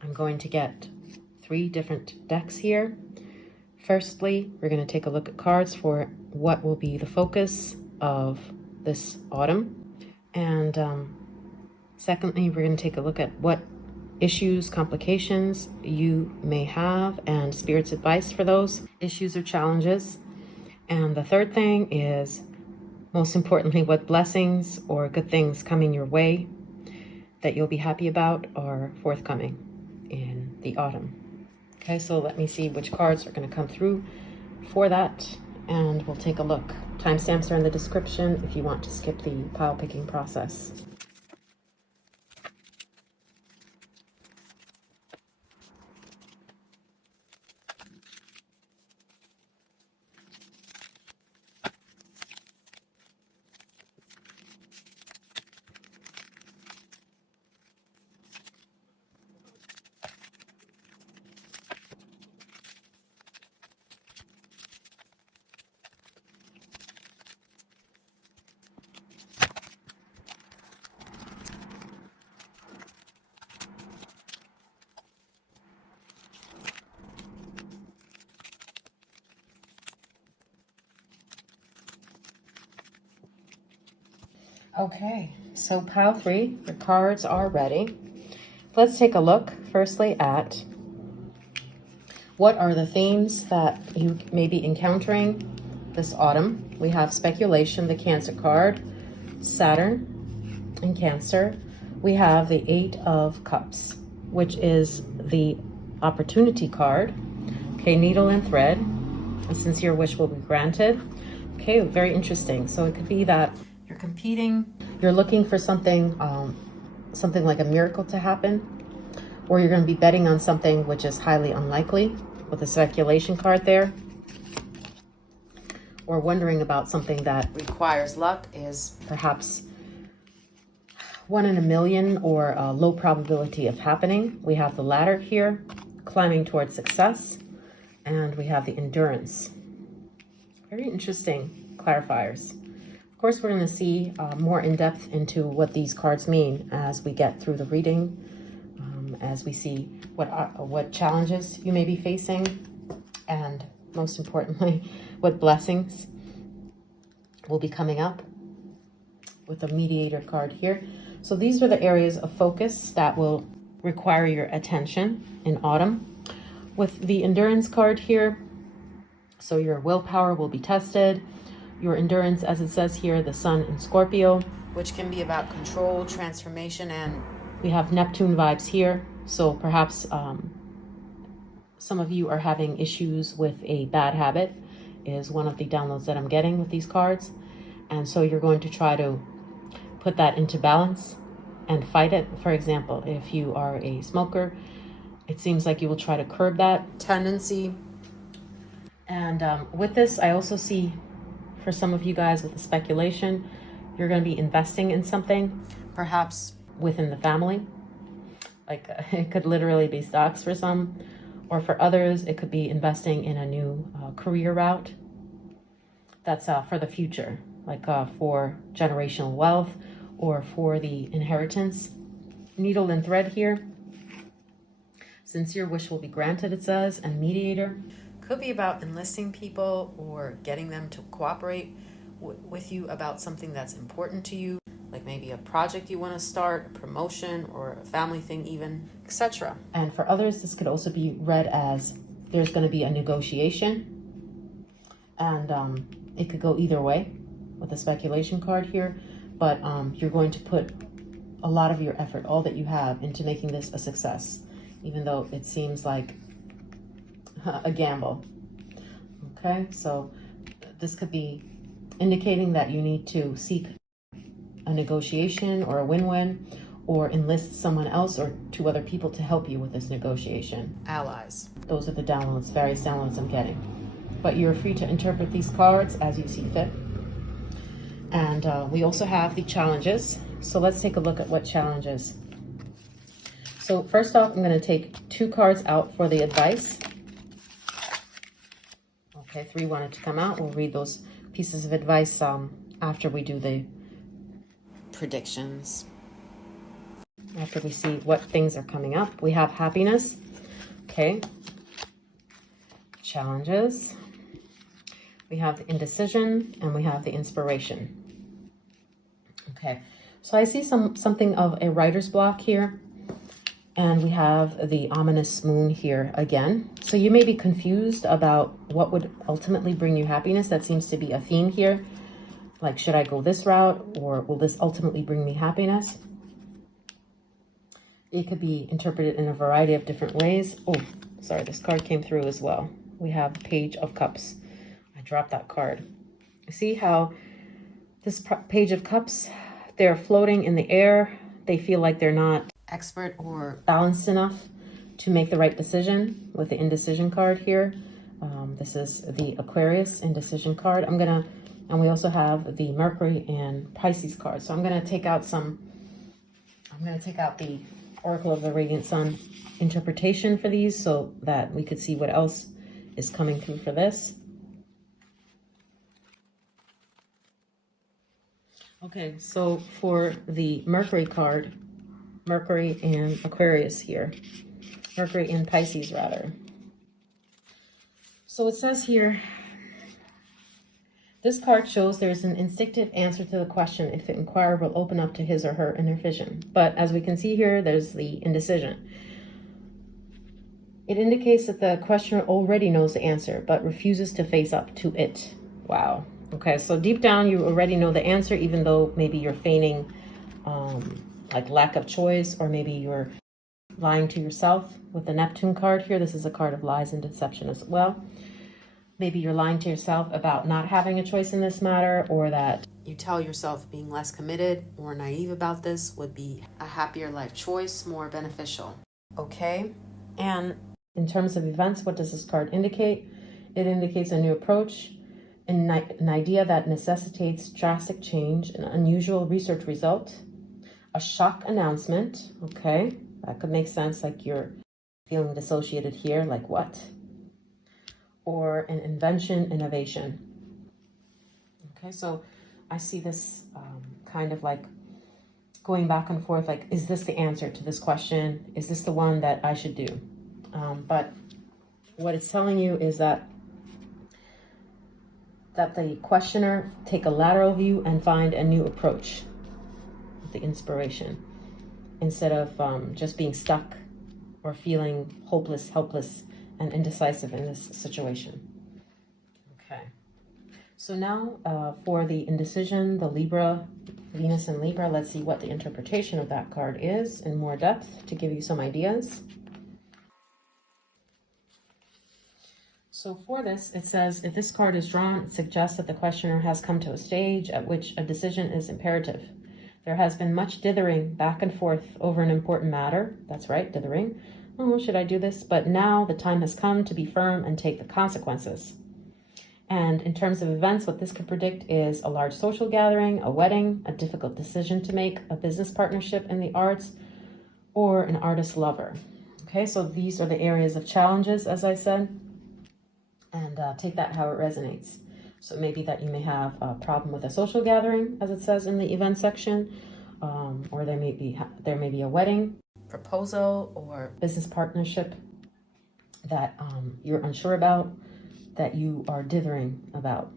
I'm going to get 3 different decks here. Firstly, we're going to take a look at cards for what will be the focus of this autumn. And secondly, we're going to take a look at what issues, complications you may have, and Spirit's advice for those issues or challenges. And the third thing is, most importantly, what blessings or good things coming your way that you'll be happy about are forthcoming in the autumn. Okay, so let me see which cards are going to come through for that, and we'll take a look. Timestamps are in the description if you want to skip the pile picking process. Okay, so pile 3, your cards are ready. Let's take a look firstly at what are the themes that you may be encountering this autumn. We have speculation, the Cancer card, Saturn in Cancer. We have the 8 of Cups, which is the opportunity card. Okay, needle and thread. A sincere wish will be granted. Okay, very interesting. So it could be that you're competing, you're looking for something, something like a miracle to happen, or you're going to be betting on something which is highly unlikely with the speculation card there, or wondering about something that requires luck, is perhaps 1 in a million or a low probability of happening. We have the ladder here, climbing towards success, and we have the endurance. Very interesting clarifiers. Of course, we're going to see more in depth into what these cards mean as we get through the reading, as we see what challenges you may be facing, and most importantly, what blessings will be coming up with the mediator card here. So these are the areas of focus that will require your attention in autumn. With the endurance card here, so your willpower will be tested, your endurance, as it says here, the sun in Scorpio, which can be about control, transformation, and we have Neptune vibes here. So perhaps some of you are having issues with a bad habit is one of the downloads that I'm getting with these cards. And so you're going to try to put that into balance and fight it. For example, if you are a smoker, it seems like you will try to curb that tendency. And with this, I also see for some of you guys with the speculation, you're going to be investing in something, perhaps within the family. Like it could literally be stocks for some, or for others, it could be investing in a new career route that's for the future, like for generational wealth or for the inheritance. Needle and thread here. Sincere wish will be granted, it says, and mediator. Could be about enlisting people or getting them to cooperate with you about something that's important to you, like maybe a project you want to start, a promotion, or a family thing even, etc. And for others, this could also be read as there's going to be a negotiation, and it could go either way with the speculation card here, but you're going to put a lot of your effort, all that you have, into making this a success, even though it seems like a gamble. Okay, so this could be indicating that you need to seek a negotiation or a win-win, or enlist someone else or two other people to help you with this negotiation. Allies. Those are the downloads, various downloads I'm getting. But you're free to interpret these cards as you see fit. And we also have the challenges. So let's take a look at what challenges. So first off, I'm going to take 2 cards out for the advice. Okay, 3 wanted to come out. We'll read those pieces of advice after we do the predictions. After we see what things are coming up. We have happiness. Okay. Challenges. We have the indecision, and we have the inspiration. Okay. So I see something of a writer's block here. And we have the ominous moon here again. So you may be confused about what would ultimately bring you happiness. That seems to be a theme here. Like, should I go this route, or will this ultimately bring me happiness? It could be interpreted in a variety of different ways. Oh, sorry, this card came through as well. We have the Page of Cups. I dropped that card. See how this Page of Cups, they're floating in the air. They feel like they're not expert or balanced enough to make the right decision with the indecision card here. This is the Aquarius indecision card. And we also have the Mercury and Pisces card. So I'm going to take out the Oracle of the Radiant Sun interpretation for these so that we could see what else is coming through for this. Okay, so for the Mercury card, Mercury and Aquarius here. Mercury and Pisces, rather. So it says here, this card shows there's an instinctive answer to the question if the inquirer will open up to his or her inner vision. But as we can see here, there's the indecision. It indicates that the questioner already knows the answer, but refuses to face up to it. Wow. Okay, so deep down, you already know the answer, even though maybe you're feigning like lack of choice, or maybe you're lying to yourself with the Neptune card here. This is a card of lies and deception as well. Maybe you're lying to yourself about not having a choice in this matter, or that you tell yourself being less committed or naive about this would be a happier life choice, more beneficial. Okay, and in terms of events, what does this card indicate? It indicates a new approach, an idea that necessitates drastic change, an unusual research result, a shock announcement. Okay, that could make sense, like you're feeling dissociated here, like what? Or an invention, innovation. Okay, so I see this kind of like going back and forth, like, is this the answer to this question? Is this the one that I should do? But what it's telling you is that the questioner take a lateral view and find a new approach with the inspiration, instead of just being stuck or feeling hopeless, helpless, and indecisive in this situation. Okay. So now for the indecision, the Libra, Venus and Libra, let's see what the interpretation of that card is in more depth to give you some ideas. So for this, it says, if this card is drawn, it suggests that the questioner has come to a stage at which a decision is imperative. There has been much dithering back and forth over an important matter. That's right, dithering. Oh, should I do this? But now the time has come to be firm and take the consequences. And in terms of events, what this could predict is a large social gathering, a wedding, a difficult decision to make, a business partnership in the arts, or an artist lover. Okay, so these are the areas of challenges, as I said, and take that how it resonates. So maybe that you may have a problem with a social gathering, as it says in the event section, or there may be a wedding, proposal, or business partnership that you're unsure about, that you are dithering about,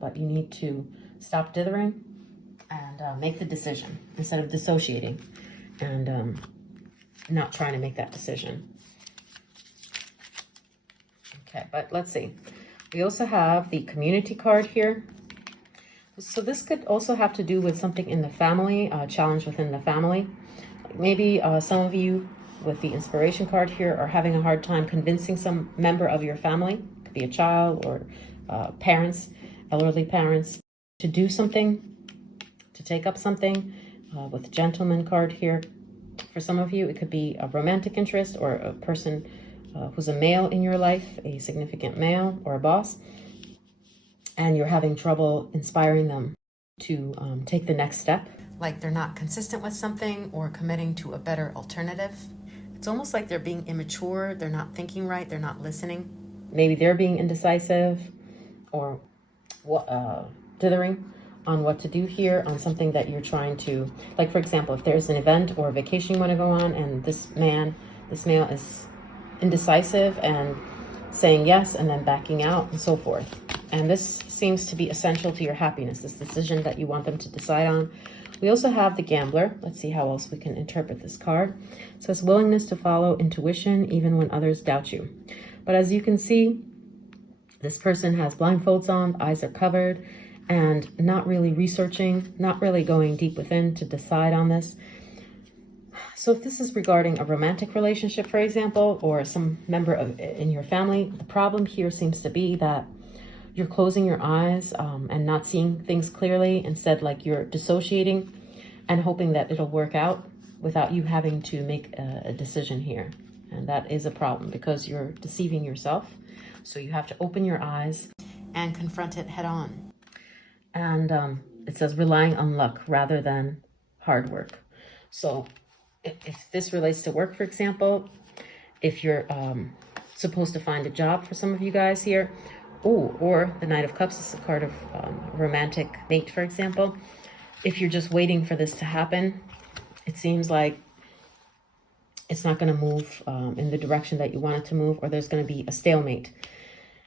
but you need to stop dithering and make the decision instead of dissociating and not trying to make that decision. Okay, but let's see. We also have the community card here. So this could also have to do with something in the family, a challenge within the family. Maybe some of you with the inspiration card here are having a hard time convincing some member of your family, it could be a child or parents, elderly parents, to do something, to take up something. With the gentleman card here, for some of you, it could be a romantic interest or a person who's a male in your life, a significant male or a boss, and you're having trouble inspiring them to take the next step. Like they're not consistent with something or committing to a better alternative. It's almost like they're being immature, they're not thinking right, they're not listening. Maybe they're being indecisive or dithering on what to do here, on something that you're trying to, like for example, if there's an event or a vacation you want to go on and this male is indecisive and saying yes and then backing out and so forth. And this seems to be essential to your happiness, this decision that you want them to decide on. We also have the gambler. Let's see how else we can interpret this card. It says willingness to follow intuition even when others doubt you. But as you can see, this person has blindfolds on, eyes are covered, and not really researching, not really going deep within to decide on this. So if this is regarding a romantic relationship, for example, or some member in your family, the problem here seems to be that you're closing your eyes and not seeing things clearly. Instead, like you're dissociating and hoping that it'll work out without you having to make a decision here. And that is a problem because you're deceiving yourself. So you have to open your eyes and confront it head on. And it says relying on luck rather than hard work. So if this relates to work, for example, if you're supposed to find a job for some of you guys here, or the Knight of Cups is a card of romantic mate, for example. If you're just waiting for this to happen, it seems like it's not going to move in the direction that you want it to move, or there's going to be a stalemate,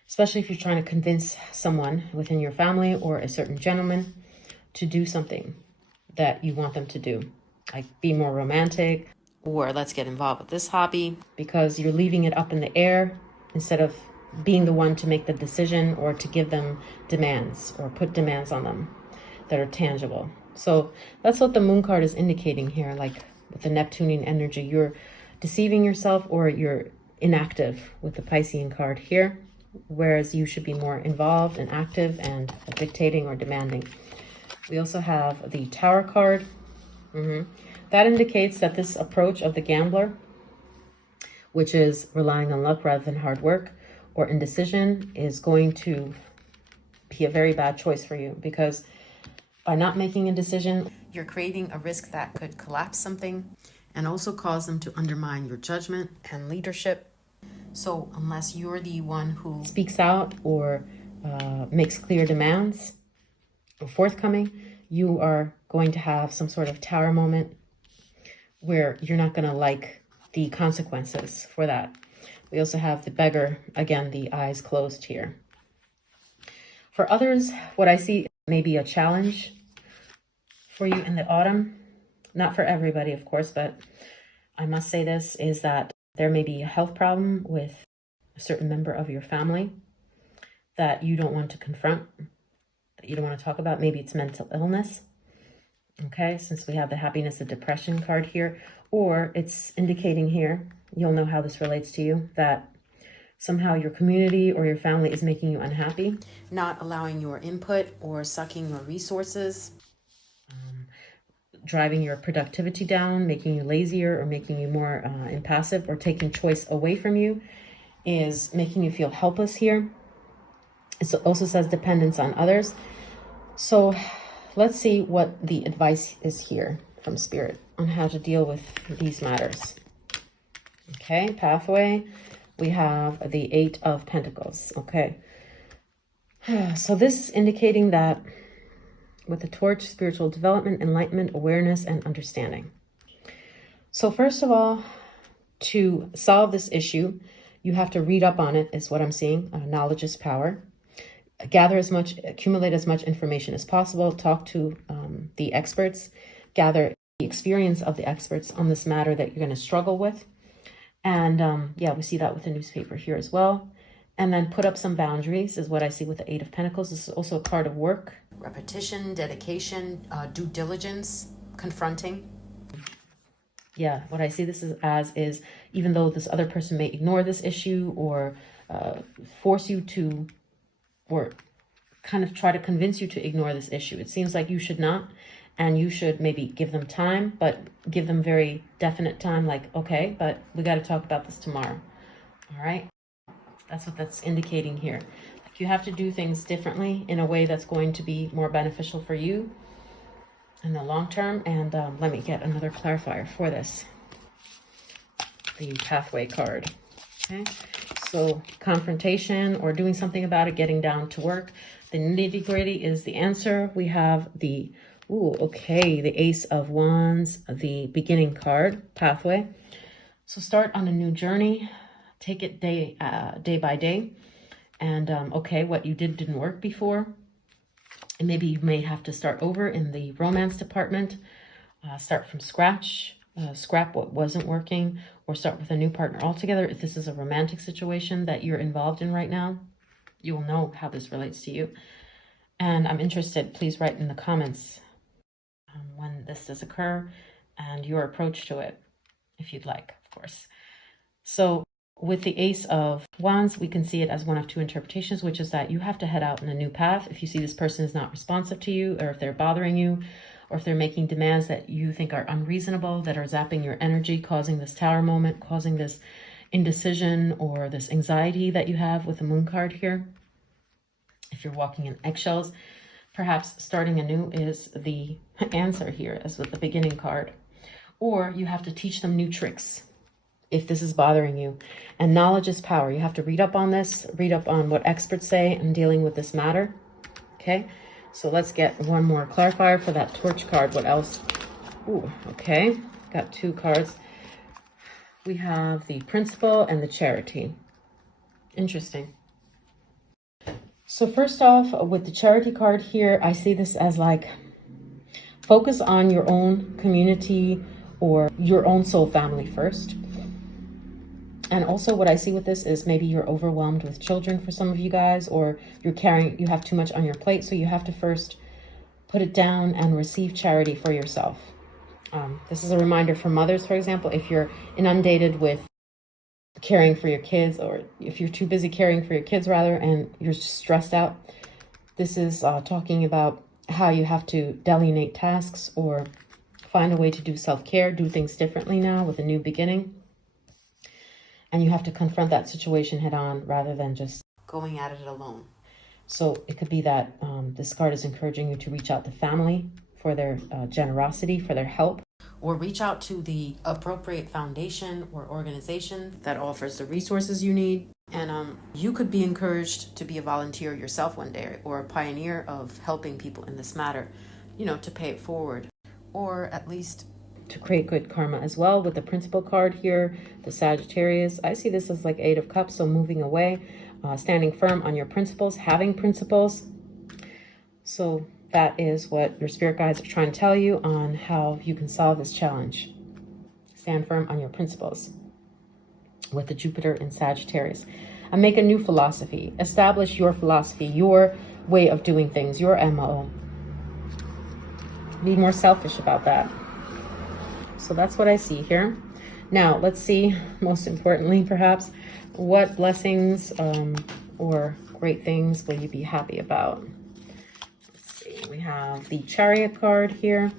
especially if you're trying to convince someone within your family or a certain gentleman to do something that you want them to do, like be more romantic, or let's get involved with this hobby, because you're leaving it up in the air instead of being the one to make the decision or to give them demands or put demands on them that are tangible. So that's what the moon card is indicating here, like with the Neptunian energy. You're deceiving yourself or you're inactive with the Piscean card here, whereas you should be more involved and active and dictating or demanding. We also have the Tower card. That indicates that this approach of the gambler, which is relying on luck rather than hard work, or indecision, is going to be a very bad choice for you, because by not making a decision, you're creating a risk that could collapse something and also cause them to undermine your judgment and leadership. So unless you're the one who speaks out or makes clear demands or forthcoming, you are going to have some sort of tower moment where you're not going to like the consequences for that. We also have the beggar, again, the eyes closed here. For others, what I see may be a challenge for you in the autumn. Not for everybody, of course, but I must say this, is that there may be a health problem with a certain member of your family that you don't want to confront. that you don't want to talk about. Maybe it's mental illness. Okay, since we have the happiness and depression card here, or it's indicating here, you'll know how this relates to you, that somehow your community or your family is making you unhappy, not allowing your input or sucking your resources, driving your productivity down, making you lazier or making you more impassive, or taking choice away from you, is making you feel helpless here. It also says dependence on others. So let's see what the advice is here from Spirit on how to deal with these matters. Okay, pathway. We have the 8 of Pentacles. Okay. So this is indicating that with the torch, spiritual development, enlightenment, awareness, and understanding. So first of all, to solve this issue, you have to read up on it, is what I'm seeing. Knowledge is power. Accumulate as much information as possible. Talk to the experts. Gather the experience of the experts on this matter that you're going to struggle with. And yeah, we see that with the newspaper here as well. And then put up some boundaries is what I see with the 8 of Pentacles. This is also a card of work. Repetition, dedication, due diligence, confronting. Yeah, what I see this is even though this other person may ignore this issue or force you to, or kind of try to convince you to ignore this issue, it seems like you should not. And you should maybe give them time, but give them very definite time, like, okay, but we got to talk about this tomorrow. All right. That's what that's indicating here. Like, you have to do things differently in a way that's going to be more beneficial for you in the long term. And let me get another clarifier for this. The pathway card. Okay. So confrontation or doing something about it, getting down to work. The nitty gritty is the answer. We have the, the Ace of Wands, the beginning card, pathway. So start on a new journey. Take it day by day. And what you didn't work before. And maybe you may have to start over in the romance department. Start from scratch. Scrap what wasn't working, or start with a new partner altogether. If this is a romantic situation that you're involved in right now, you will know how this relates to you. And I'm interested, please write in the comments when this does occur and your approach to it, if you'd like, of course. So with the Ace of Wands, we can see it as one of 2 interpretations, which is that you have to head out in a new path. If you see this person is not responsive to you, or if they're bothering you, or if they're making demands that you think are unreasonable, that are zapping your energy, causing this Tower moment, causing this indecision or this anxiety that you have with the Moon card here. If you're walking in eggshells, perhaps starting anew is the answer here, as with the beginning card. Or you have to teach them new tricks if this is bothering you. And knowledge is power. You have to read up on this, read up on what experts say in dealing with this matter. Okay. So let's get one more clarifier for that torch card. What else? Okay. Got 2 cards. We have the principle and the charity. Interesting. So first off, with the charity card here, I see this as like, focus on your own community or your own soul family first. And also what I see with this is maybe you're overwhelmed with children for some of you guys, or you have too much on your plate. So you have to first put it down and receive charity for yourself. This is a reminder for mothers, for example, if you're inundated with caring for your kids, or if you're too busy caring for your kids rather, and you're stressed out. This is talking about how you have to delineate tasks or find a way to do self-care, do things differently now with a new beginning. And you have to confront that situation head on rather than just going at it alone. So it could be that this card is encouraging you to reach out to family for their generosity, for their help, or reach out to the appropriate foundation or organization that offers the resources you need. And you could be encouraged to be a volunteer yourself one day, or a pioneer of helping people in this matter, to pay it forward, or at least to create good karma as well. With the principal card here, the Sagittarius, I see this as like 8 of Cups, so moving away, standing firm on your principles, having principles. So that is what your spirit guides are trying to tell you on how you can solve this challenge. Stand firm on your principles with the Jupiter in Sagittarius. And make a new philosophy. Establish your philosophy, your way of doing things, your MO. Be more selfish about that. So that's what I see here. Now, let's see, most importantly, perhaps, what blessings or great things will you be happy about? Let's see, we have the Chariot card here.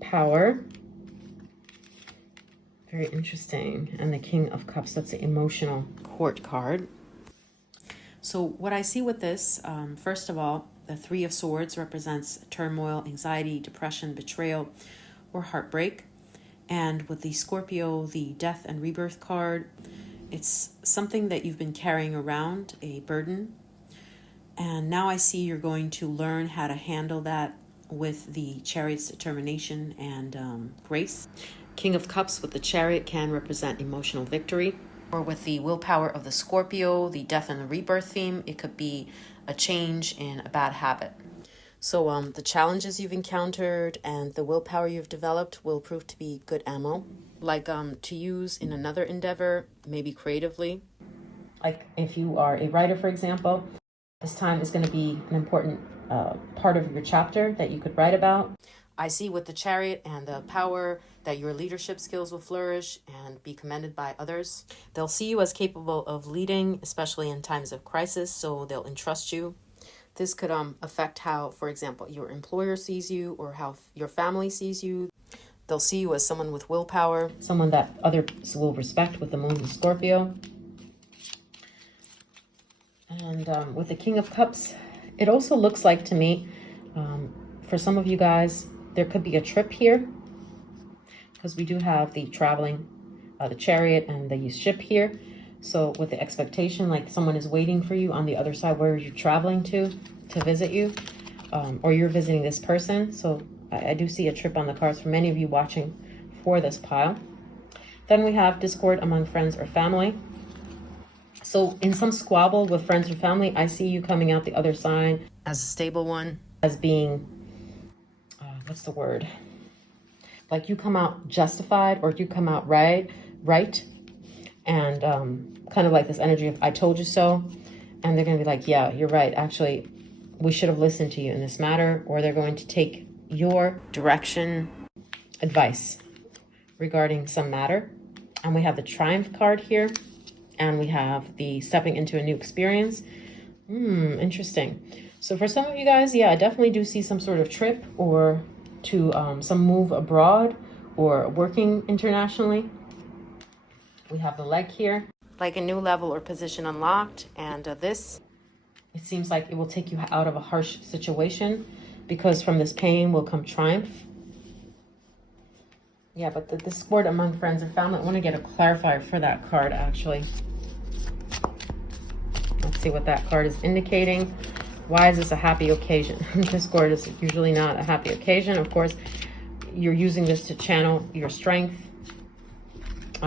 Power. Very interesting. And the King of Cups, that's the emotional court card. So what I see with this, first of all, the Three of Swords represents turmoil, anxiety, depression, betrayal, or heartbreak. And with the Scorpio, the Death and Rebirth card, it's something that you've been carrying around, a burden. And now I see you're going to learn how to handle that with the Chariot's determination and grace. King of Cups with the Chariot can represent emotional victory. Or with the willpower of the Scorpio, the Death and the Rebirth theme, it could be a change in a bad habit. So the challenges you've encountered and the willpower you've developed will prove to be good ammo. Like to use in another endeavor, maybe creatively. Like if you are a writer, for example, this time is going to be an important part of your chapter that you could write about. I see with the Chariot and the power that your leadership skills will flourish and be commended by others. They'll see you as capable of leading, especially in times of crisis, so they'll entrust you. This could affect how, for example, your employer sees you or how your family sees you. They'll see you as someone with willpower, someone that others will respect with the Moon in Scorpio. And with the King of Cups, it also looks like to me, for some of you guys, there could be a trip here because we do have the traveling, the Chariot and the ship here. So with the expectation, like someone is waiting for you on the other side where you're traveling to visit you, or you're visiting this person. So I do see a trip on the cards for many of you watching for this pile. Then we have discord among friends or family. So in some squabble with friends or family, I see you coming out the other side as a stable one, as being, what's the word? Like you come out justified or you come out right, and kind of like this energy of I told you so. And they're going to be like, yeah, you're right. Actually, we should have listened to you in this matter. Or they're going to take your direction, advice regarding some matter. And we have the Triumph card here. And we have the stepping into a new experience. Interesting. So for some of you guys, yeah, I definitely do see some sort of trip or to some move abroad or working internationally. We have the leg here. Like a new level or position unlocked. And this, it seems like it will take you out of a harsh situation because from this pain will come triumph. Yeah, but the discord among friends and family, I want to get a clarifier for that card, actually. Let's see what that card is indicating. Why is this a happy occasion? Discord is usually not a happy occasion. Of course, you're using this to channel your strength.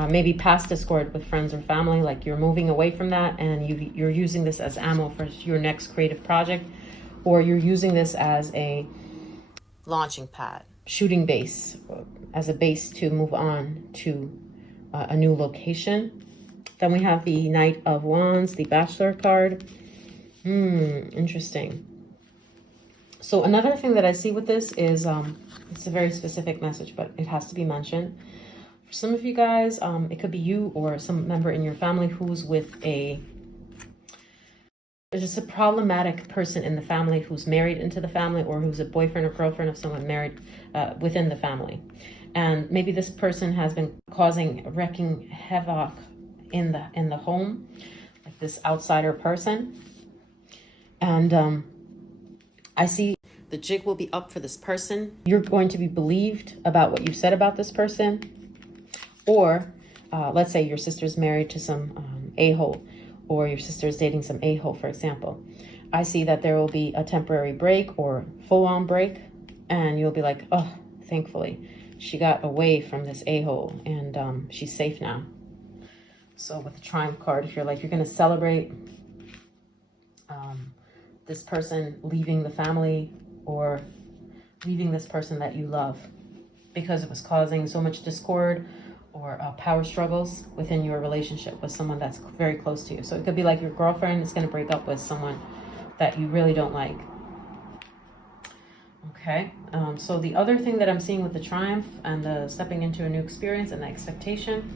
Maybe past discord with friends or family, like you're moving away from that and you're using this as ammo for your next creative project, or you're using this as a launching pad, shooting base, as a base to move on to a new location. Then we have the Knight of Wands, the Bachelor card. Interesting. So another thing that I see with this is, it's a very specific message, but it has to be mentioned. For some of you guys, it could be you or some member in your family who's with there's just a problematic person in the family who's married into the family, or who's a boyfriend or girlfriend of someone married within the family. And maybe this person has been wrecking havoc in the home, like this outsider person. And I see the jig will be up for this person. You're going to be believed about what you've said about this person. Or let's say your sister's married to some a-hole, or your sister is dating some a-hole, for example. I see that there will be a temporary break or full-on break, and you'll be like, oh, thankfully, she got away from this a-hole, and she's safe now. So with the Triumph card, if you're like, you're going to celebrate this person leaving the family or leaving this person that you love because it was causing so much discord or power struggles within your relationship with someone that's very close to you. So it could be like your girlfriend is going to break up with someone that you really don't like. Okay, so the other thing that I'm seeing with the triumph and the stepping into a new experience and the expectation,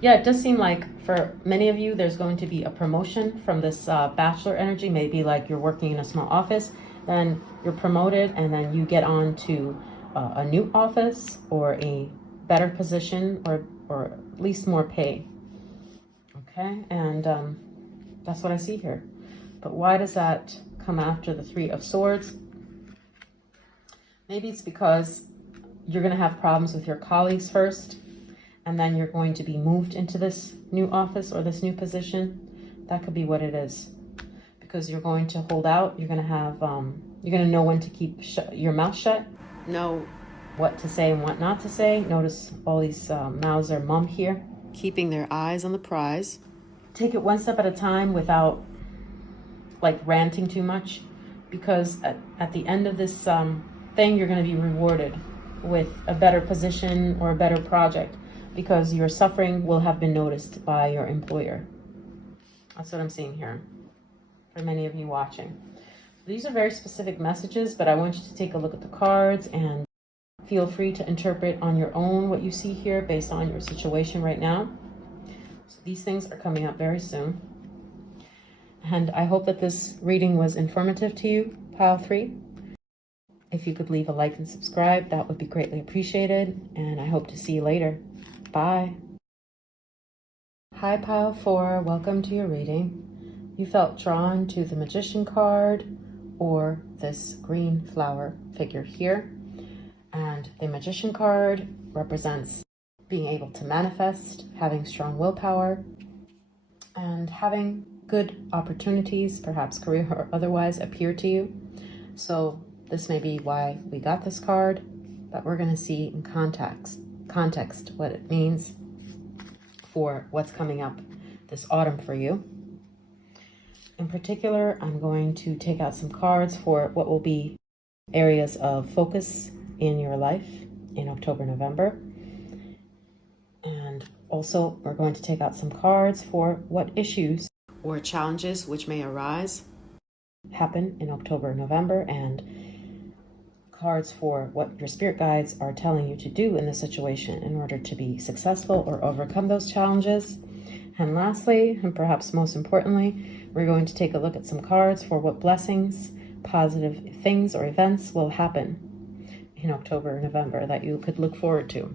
yeah, it does seem like for many of you, there's going to be a promotion from this bachelor energy. Maybe like you're working in a small office, then you're promoted, and then you get on to a new office or a better position, or at least more pay. Okay, and that's what I see here. But why does that come after the Three of Swords? Maybe it's because you're going to have problems with your colleagues first, and then you're going to be moved into this new office or this new position. That could be what it is. Because you're going to hold out, you're going to have, you're going to know when to keep your mouth shut, know what to say and what not to say. Notice all these mouths are mum here, keeping their eyes on the prize. Take it one step at a time without like ranting too much, because at the end of this thing, you're going to be rewarded with a better position or a better project, because your suffering will have been noticed by your employer. That's what I'm seeing here for many of you watching. These are very specific messages, but I want you to take a look at the cards and feel free to interpret on your own what you see here based on your situation right now. So these things are coming up very soon. And I hope that this reading was informative to you, Pile 3. If you could leave a like and subscribe, that would be greatly appreciated. And I hope to see you later. Bye. Hi, Pile 4. Welcome to your reading. You felt drawn to the Magician card or this green flower figure here. And the Magician card represents being able to manifest, having strong willpower, and having good opportunities, perhaps career or otherwise, appear to you. So this may be why we got this card, but we're going to see in context what it means for what's coming up this autumn for you. In particular, I'm going to take out some cards for what will be areas of focus in your life in October, November. And also, we're going to take out some cards for what issues or challenges which may arise happen in October, November, and cards for what your spirit guides are telling you to do in this situation in order to be successful or overcome those challenges. And lastly, and perhaps most importantly, we're going to take a look at some cards for what blessings, positive things or events will happen in October or November that you could look forward to.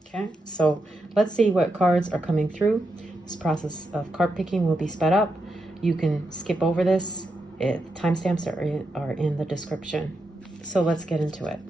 Okay, so let's see what cards are coming through. This process of card picking will be sped up. You can skip over this. Timestamps are in the description. So let's get into it.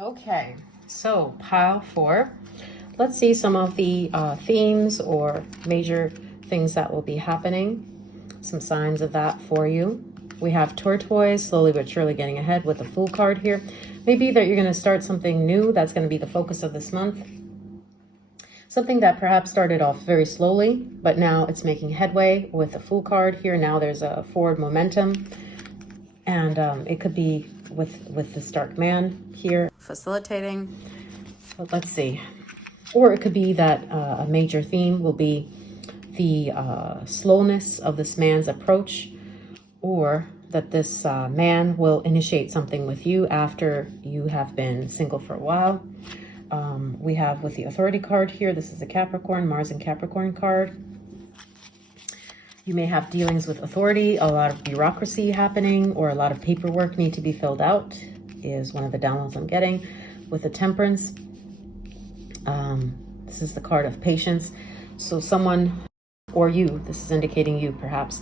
Okay, so pile 4. Let's see some of the themes or major things that will be happening. Some signs of that for you. We have tortoise, slowly but surely getting ahead with the Fool card here. Maybe that you're going to start something new. That's going to be the focus of this month. Something that perhaps started off very slowly, but now it's making headway with the Fool card here. Now there's a forward momentum. And it could be with this dark man here facilitating. But let's see. Or it could be that a major theme will be the slowness of this man's approach, or that this man will initiate something with you after you have been single for a while. We have with the Authority card here, this is a Capricorn, Mars and Capricorn card. You may have dealings with authority, a lot of bureaucracy happening, or a lot of paperwork need to be filled out, is one of the downloads I'm getting. With the Temperance, this is the card of patience. So someone, or you, this is indicating you perhaps,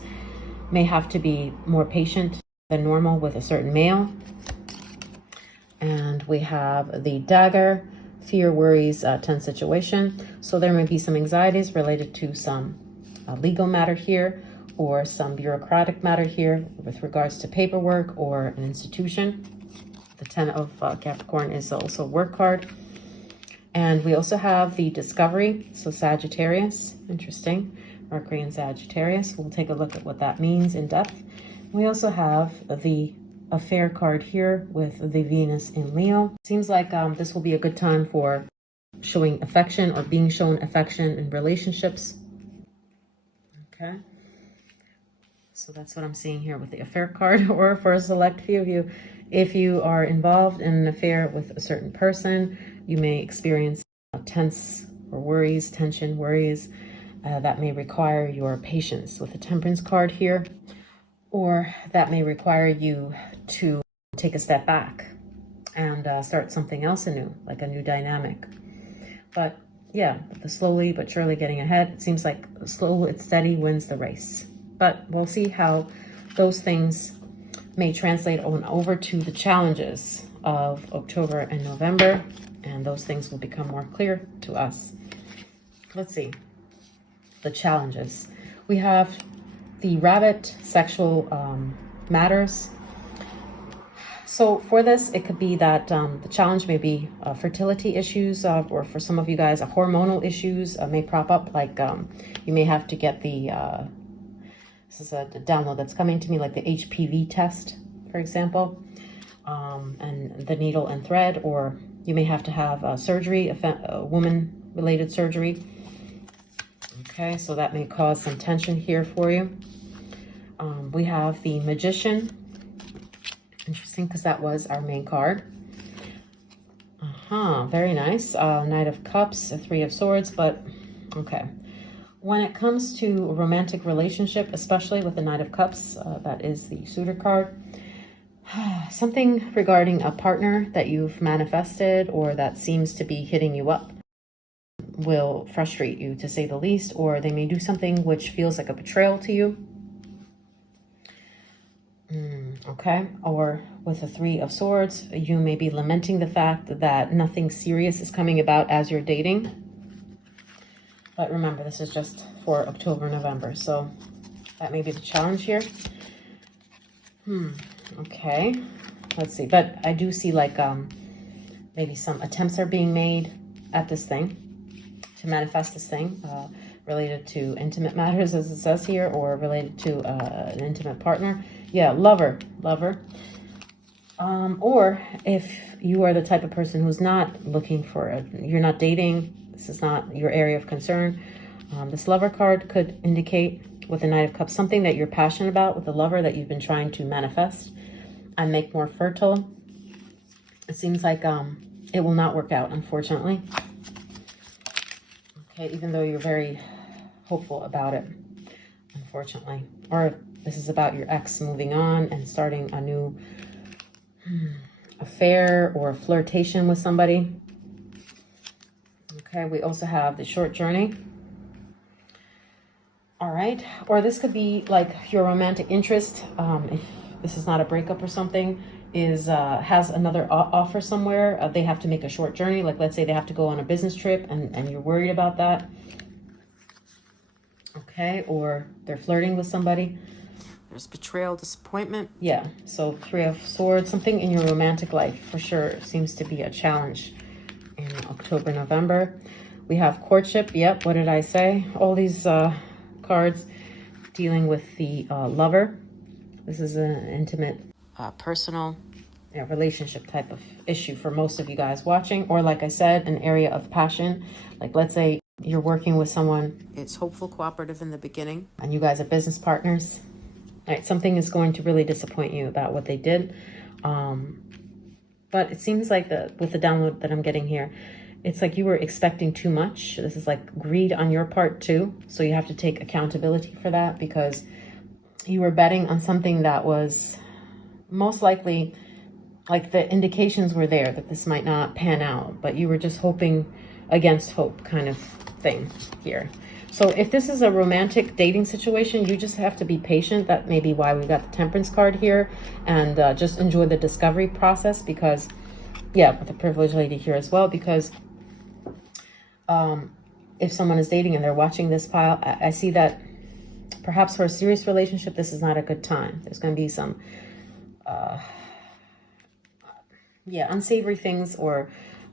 may have to be more patient than normal with a certain male. And we have the Dagger, fear, worries, tense situation. So there may be some anxieties related to some legal matter here, or some bureaucratic matter here with regards to paperwork or an institution. The 10 of Capricorn is also a work card. And we also have the discovery, so Sagittarius, interesting, Mercury and Sagittarius. We'll take a look at what that means in depth. We also have the affair card here with the Venus in Leo. Seems like this will be a good time for showing affection or being shown affection in relationships. Okay. So that's what I'm seeing here with the affair card, or for a select few of you. If you are involved in an affair with a certain person, you may experience tense or worries, tension, worries that may require your patience with the Temperance card here, or that may require you to take a step back and start something else anew, like a new dynamic. But yeah, the slowly but surely getting ahead. It seems like slow and steady wins the race. But we'll see how those things may translate on over to the challenges of October and November, and those things will become more clear to us. Let's see. The challenges. We have the rabbit, sexual matters. So for this, it could be that the challenge may be fertility issues, or for some of you guys, hormonal issues may prop up, like you may have to get the this is a download that's coming to me, like the HPV test, for example, and the needle and thread, or you may have to have surgery, a woman-related surgery. Okay, so that may cause some tension here for you. We have the Magician. Interesting, because that was our main card. Very nice. Knight of Cups, a Three of Swords, but okay. When it comes to a romantic relationship, especially with the Knight of Cups, that is the suitor card, something regarding a partner that you've manifested or that seems to be hitting you up will frustrate you, to say the least, or they may do something which feels like a betrayal to you. Okay, or with the Three of Swords, you may be lamenting the fact that nothing serious is coming about as you're dating. But remember, this is just for October, November, so that may be the challenge here. Okay, let's see. But I do see like maybe some attempts are being made at this thing, to manifest this thing, related to intimate matters, as it says here, or related to an intimate partner. Yeah, lover. Or if you are the type of person who's not looking for you're not dating, this is not your area of concern, this lover card could indicate, with the Knight of Cups, something that you're passionate about with the lover that you've been trying to manifest and make more fertile. It seems like it will not work out, unfortunately. Okay, even though you're very hopeful about it, unfortunately. Or if this is about your ex moving on and starting a new affair or flirtation with somebody. Okay, we also have the Short Journey. All right, or this could be like your romantic interest, if this is not a breakup or something, is has another offer somewhere. They have to make a short journey, like let's say they have to go on a business trip and you're worried about that. Okay, or they're flirting with somebody. There's betrayal, disappointment. Yeah, so Three of Swords, something in your romantic life for sure seems to be a challenge in October, November. We have courtship. Yep, what did I say? All these cards dealing with the lover. This is an intimate, personal relationship type of issue for most of you guys watching. Or like I said, an area of passion. Like let's say you're working with someone. It's hopeful, cooperative in the beginning, and you guys are business partners. All right, something is going to really disappoint you about what they did. But it seems like with the download that I'm getting here, it's like you were expecting too much. This is like greed on your part too. So you have to take accountability for that, because you were betting on something that was most likely, like the indications were there that this might not pan out, but you were just hoping against hope kind of thing here. So if this is a romantic dating situation, you just have to be patient. That may be why we got the Temperance card here, and just enjoy the discovery process, because, yeah, with the privileged lady here as well, because If someone is dating and they're watching this pile, I see that perhaps for a serious relationship, this is not a good time. There's going to be some, unsavory things or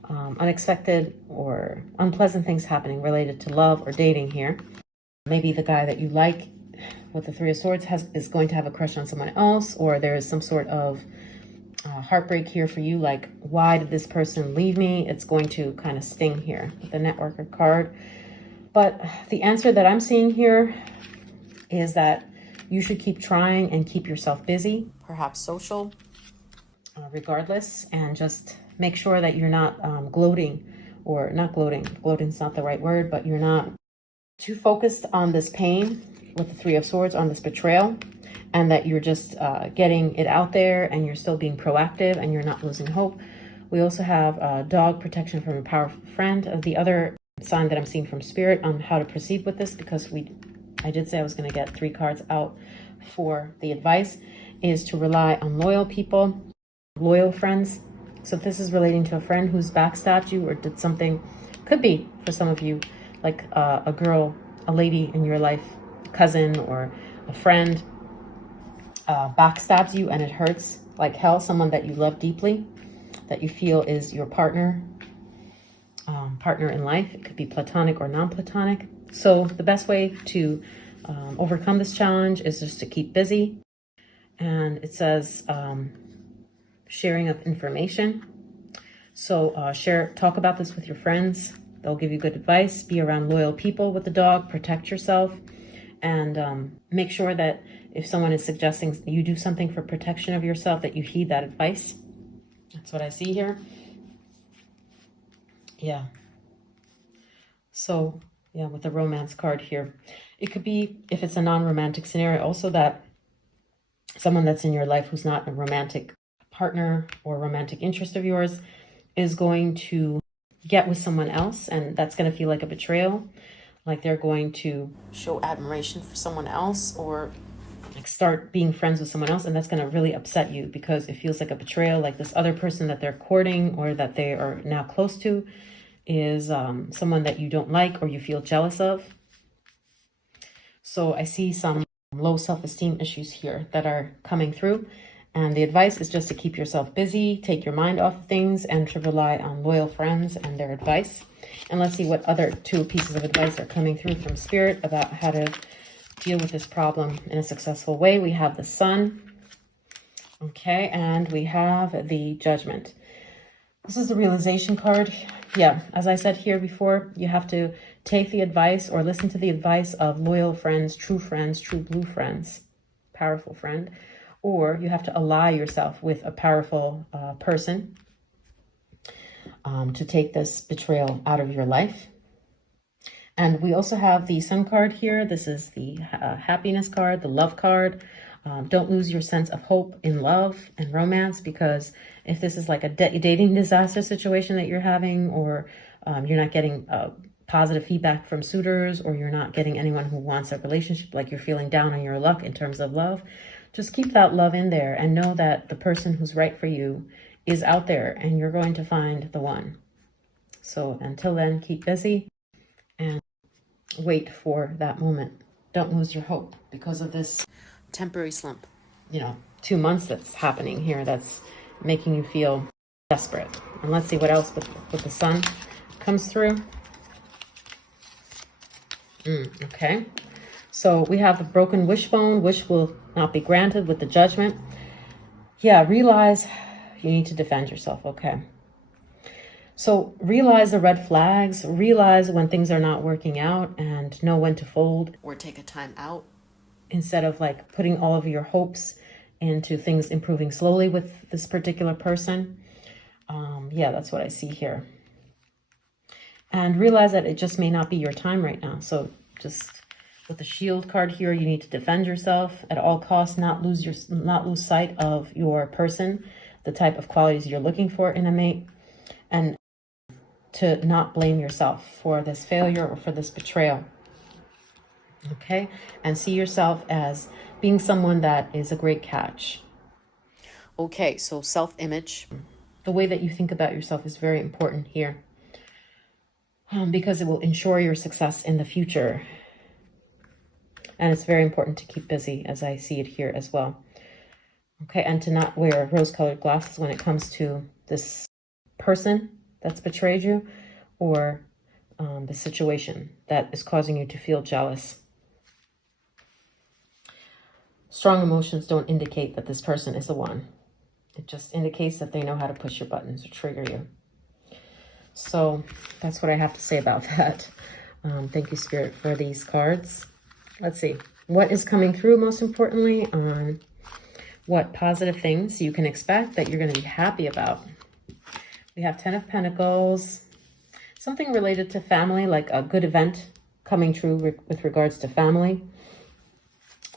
unexpected or unpleasant things happening related to love or dating here. Maybe the guy that you like with the Three of Swords is going to have a crush on someone else, or there is some sort of heartbreak here for you, like, why did this person leave me? It's going to kind of sting here with the Networker card. But the answer that I'm seeing here is that you should keep trying and keep yourself busy, perhaps social, regardless, and just make sure that you're not gloating, or not gloating. Gloating's not the right word, but you're not too focused on this pain with the Three of Swords, on this betrayal, and that you're just getting it out there and you're still being proactive and you're not losing hope. We also have dog protection from a powerful friend. The other sign that I'm seeing from Spirit on how to proceed with this, because I did say I was going to get 3 cards out for the advice, is to rely on loyal people, loyal friends. So if this is relating to a friend who's backstabbed you or did something, could be for some of you, like a girl, a lady in your life, cousin or a friend, backstabs you and it hurts like hell. Someone that you love deeply, that you feel is your partner in life. It could be platonic or non-platonic. So the best way to overcome this challenge is just to keep busy. And it says sharing of information. So talk about this with your friends. They'll give you good advice. Be around loyal people with the dog. Protect yourself. And make sure that if someone is suggesting you do something for protection of yourself, that you heed that advice. That's what I see here. Yeah. So, yeah, with the romance card here, it could be, if it's a non-romantic scenario, also that someone that's in your life who's not a romantic partner or romantic interest of yours is going to get with someone else, and that's going to feel like a betrayal. Like they're going to show admiration for someone else, or like start being friends with someone else, and that's going to really upset you because it feels like a betrayal. Like this other person that they're courting or that they are now close to is someone that you don't like or you feel jealous of. So I see some low self-esteem issues here that are coming through. And the advice is just to keep yourself busy, take your mind off of things, and to rely on loyal friends and their advice. And let's see what other 2 pieces of advice are coming through from Spirit about how to deal with this problem in a successful way. We have the Sun. Okay, and we have the Judgment. This is the realization card. Yeah, as I said here before, you have to take the advice or listen to the advice of loyal friends, true blue friends, powerful friend, or you have to ally yourself with a powerful person to take this betrayal out of your life. And we also have the Sun card here. This is the happiness card, the love card. Don't lose your sense of hope in love and romance, because if this is like a dating disaster situation that you're having, or you're not getting positive feedback from suitors, or you're not getting anyone who wants a relationship, like you're feeling down on your luck in terms of love, just keep that love in there and know that the person who's right for you is out there and you're going to find the one. So until then, keep busy and wait for that moment. Don't lose your hope because of this temporary slump. 2 months that's happening here that's making you feel desperate. And let's see what else with the Sun comes through. Okay. So we have the broken wishbone. Wish will not be granted with the Judgment. Yeah, realize you need to defend yourself. Okay. So realize the red flags, realize when things are not working out, and know when to fold or take a time out, instead of like putting all of your hopes into things improving slowly with this particular person. Yeah, that's what I see here. And realize that it just may not be your time right now. So just with the Shield card here, you need to defend yourself at all costs, not lose sight of your person, the type of qualities you're looking for in a mate, and to not blame yourself for this failure or for this betrayal. Okay, and see yourself as being someone that is a great catch. Okay, so self-image. The way that you think about yourself is very important here. because it will ensure your success in the future. And it's very important to keep busy, as I see it here as well. Okay, and to not wear rose-colored glasses when it comes to this person that's betrayed you, or the situation that is causing you to feel jealous. Strong emotions don't indicate that this person is the one. It just indicates that they know how to push your buttons or trigger you. So that's what I have to say about that. Thank you, Spirit, for these cards. Let's see. What is coming through, most importantly, on what positive things you can expect that you're going to be happy about. We have 10 of Pentacles. Something related to family, like a good event coming true with regards to family.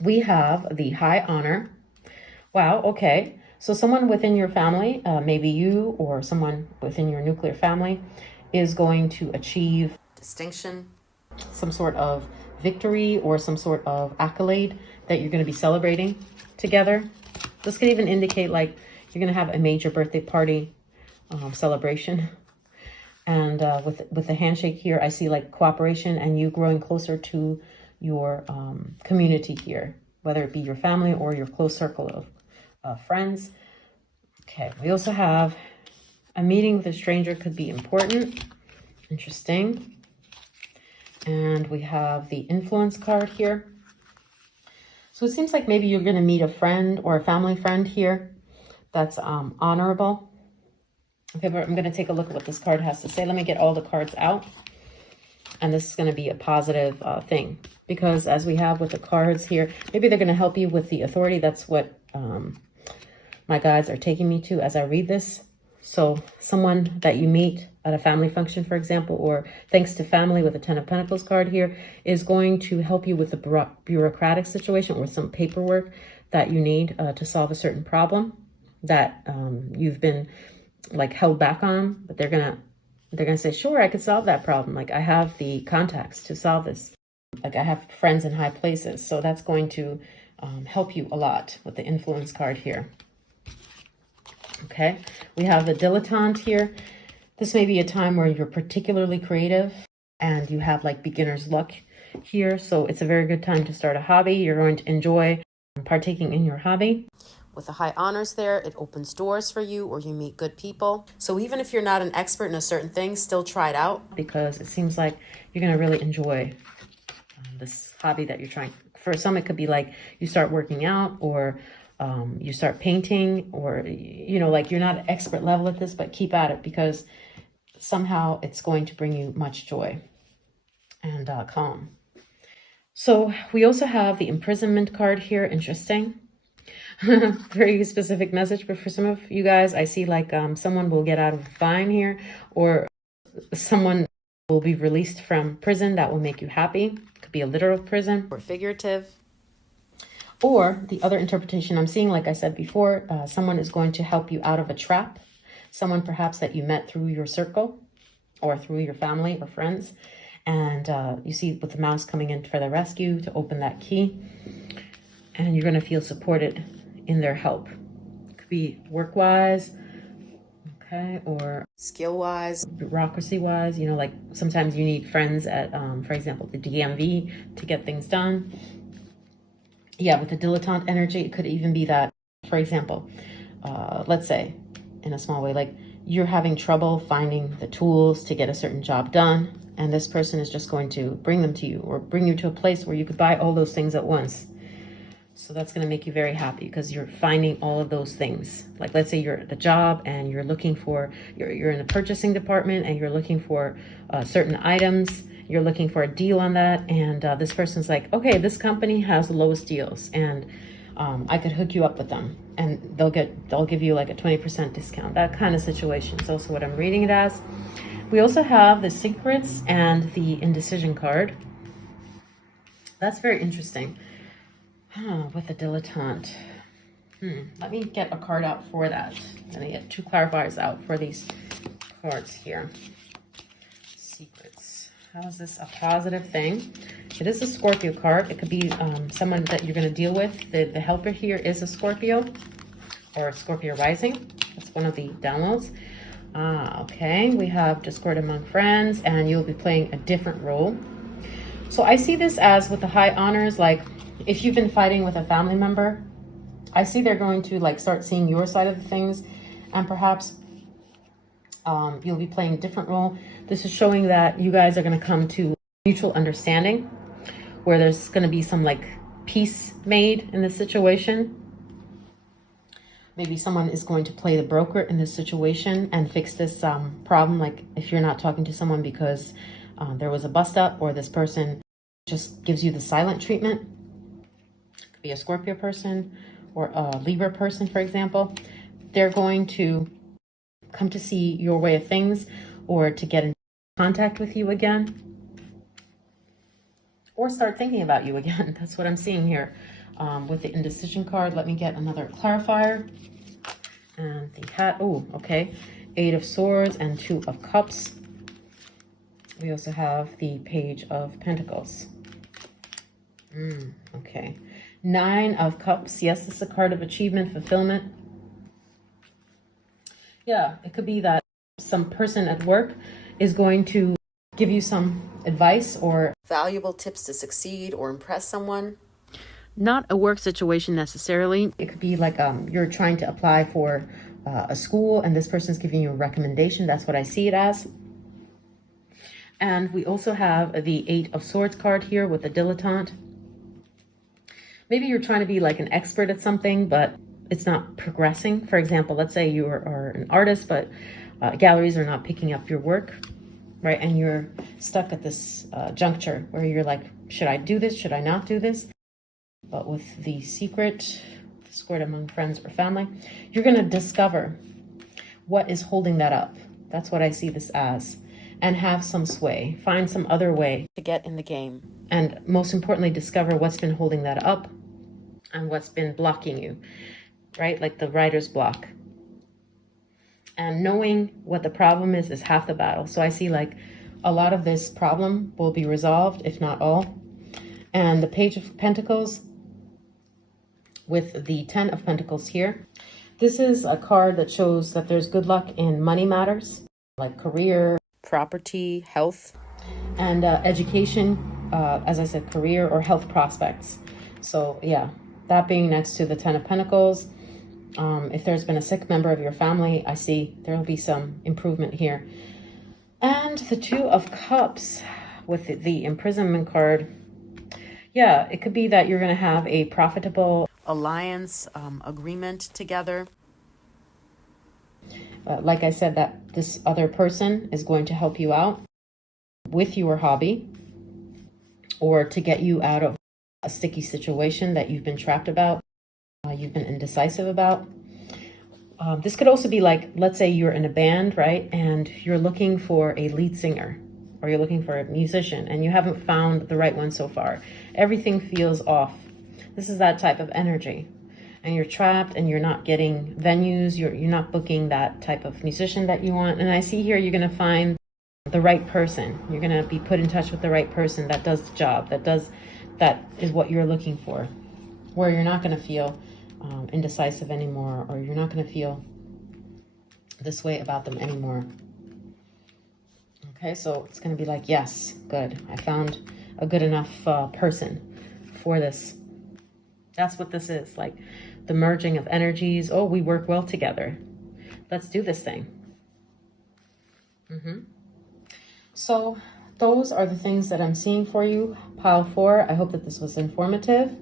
We have the High Honor. Wow, okay. So someone within your family, maybe you or someone within your nuclear family, is going to achieve distinction, some sort of victory or some sort of accolade that you're going to be celebrating together. This could even indicate like you're going to have a major birthday party celebration. And with the handshake here, I see like cooperation and you growing closer to your community here, whether it be your family or your close circle of friends. Okay, we also have a meeting with a stranger could be important. Interesting. And we have the influence card here. So it seems like maybe you're going to meet a friend or a family friend here that's honorable. Okay, but I'm going to take a look at what this card has to say. Let me get all the cards out. And this is going to be a positive thing. Because as we have with the cards here, maybe they're going to help you with the authority. That's what my guides are taking me to as I read this. So someone that you meet at a family function, for example, or thanks to family with the 10 of Pentacles card here, is going to help you with the bureaucratic situation or some paperwork that you need to solve a certain problem that you've been like held back on. But they're gonna say, sure, I could solve that problem. Like I have the contacts to solve this. Like I have friends in high places. So that's going to help you a lot with the influence card here. Okay, we have the dilettante here. This may be a time where you're particularly creative and you have like beginner's luck here. So it's a very good time to start a hobby. You're going to enjoy partaking in your hobby. With the high honors there, it opens doors for you or you meet good people. So even if you're not an expert in a certain thing, still try it out because it seems like you're going to really enjoy this hobby that you're trying. For some, it could be like you start working out or you start painting or, you know, like you're not an expert level at this, but keep at it because somehow it's going to bring you much joy and calm. So we also have the imprisonment card here. Interesting. Very specific message, but for some of you guys, I see like someone will get out of a fine here or someone will be released from prison that will make you happy. It could be a literal prison or figurative. Or the other interpretation I'm seeing, like I said before, someone is going to help you out of a trap. Someone perhaps that you met through your circle or through your family or friends. And you see with the mouse coming in for the rescue to open that key. And you're going to feel supported in their help. It could be work-wise, okay, or skill-wise, bureaucracy-wise. You know, like sometimes you need friends at, for example, the DMV to get things done. Yeah, with the dilettante energy, it could even be that, for example, let's say in a small way, like you're having trouble finding the tools to get a certain job done. And this person is just going to bring them to you or bring you to a place where you could buy all those things at once. So that's going to make you very happy because you're finding all of those things. Like let's say you're at the job and you're looking for, you're in the purchasing department and you're looking for certain items. You're looking for a deal on that. And this person's like, okay, this company has the lowest deals and I could hook you up with them and they'll give you like a 20% discount, that kind of situation. It's also what I'm reading it as. We also have the secrets and the indecision card. That's very interesting. With the dilettante. Let me get a card out for that. Let me get two clarifiers out for these cards here. Secrets. How is this a positive thing? It is a Scorpio card. It could be someone that you're going to deal with. The helper here is a Scorpio or a Scorpio rising. That's one of the downloads. Okay, we have discord among friends, and you'll be playing a different role. So I see this as with the high honors, like if you've been fighting with a family member, I see they're going to like start seeing your side of the things, and perhaps you'll be playing a different role. This is showing that you guys are going to come to mutual understanding, where there's going to be some like peace made in this situation. Maybe someone is going to play the broker in this situation and fix this problem. Like if you're not talking to someone because there was a bust up, or this person just gives you the silent treatment. It could be a Scorpio person or a Libra person, for example. They're going to come to see your way of things, or to get in contact with you again, or start thinking about you again. That's what I'm seeing here with the indecision card. Let me get another clarifier. And the hat, oh, okay. 8 of Swords and 2 of Cups. We also have the Page of Pentacles. Okay. 9 of Cups. Yes, this is a card of achievement, fulfillment. Yeah, it could be that some person at work is going to give you some advice or valuable tips to succeed or impress someone. Not a work situation necessarily. It could be like you're trying to apply for a school, and this person's giving you a recommendation. That's what I see it as. And we also have the 8 of Swords card here with the dilettante. Maybe you're trying to be like an expert at something, but it's not progressing. For example, let's say you are an artist, but galleries are not picking up your work, right? And you're stuck at this juncture where you're like, should I do this? Should I not do this? But with the secret, discord among friends or family, you're going to discover what is holding that up. That's what I see this as. And have some sway. Find some other way to get in the game. And most importantly, discover what's been holding that up and what's been blocking you. Right? Like the writer's block. And knowing what the problem is half the battle. So I see like a lot of this problem will be resolved, if not all. And the Page of Pentacles with the 10 of Pentacles here. This is a card that shows that there's good luck in money matters, like career, property, health, and education, as I said, career or health prospects. So yeah, that being next to the 10 of Pentacles. If there's been a sick member of your family, I see there will be some improvement here. And the 2 of Cups with the imprisonment card. Yeah, it could be that you're going to have a profitable alliance agreement together. Like I said, that this other person is going to help you out with your hobby, or to get you out of a sticky situation that you've been trapped about, you've been indecisive about. This could also be like, let's say you're in a band, right? And you're looking for a lead singer, or you're looking for a musician, and you haven't found the right one so far. Everything feels off. This is that type of energy. And you're trapped, and you're not getting venues. You're not booking that type of musician that you want. And I see here you're going to find the right person. You're going to be put in touch with the right person that does the job, that is what you're looking for, where you're not going to feel indecisive anymore, or you're not going to feel this way about them anymore. Okay, so it's going to be like, yes, good. I found a good enough person for this. That's what this is, like the merging of energies. Oh, we work well together. Let's do this thing. So those are the things that I'm seeing for you, pile 4. I hope that this was informative.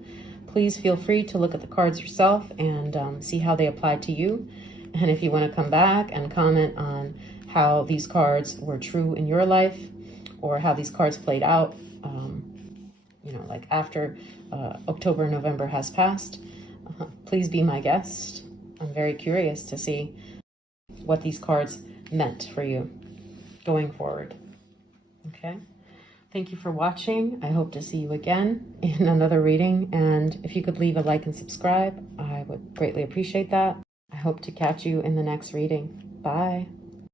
Please feel free to look at the cards yourself and see how they apply to you. And if you want to come back and comment on how these cards were true in your life, or how these cards played out, you know, like after October, November has passed, please be my guest. I'm very curious to see what these cards meant for you going forward. Okay. Thank you for watching. I hope to see you again in another reading. And if you could leave a like and subscribe, I would greatly appreciate that. I hope to catch you in the next reading. Bye.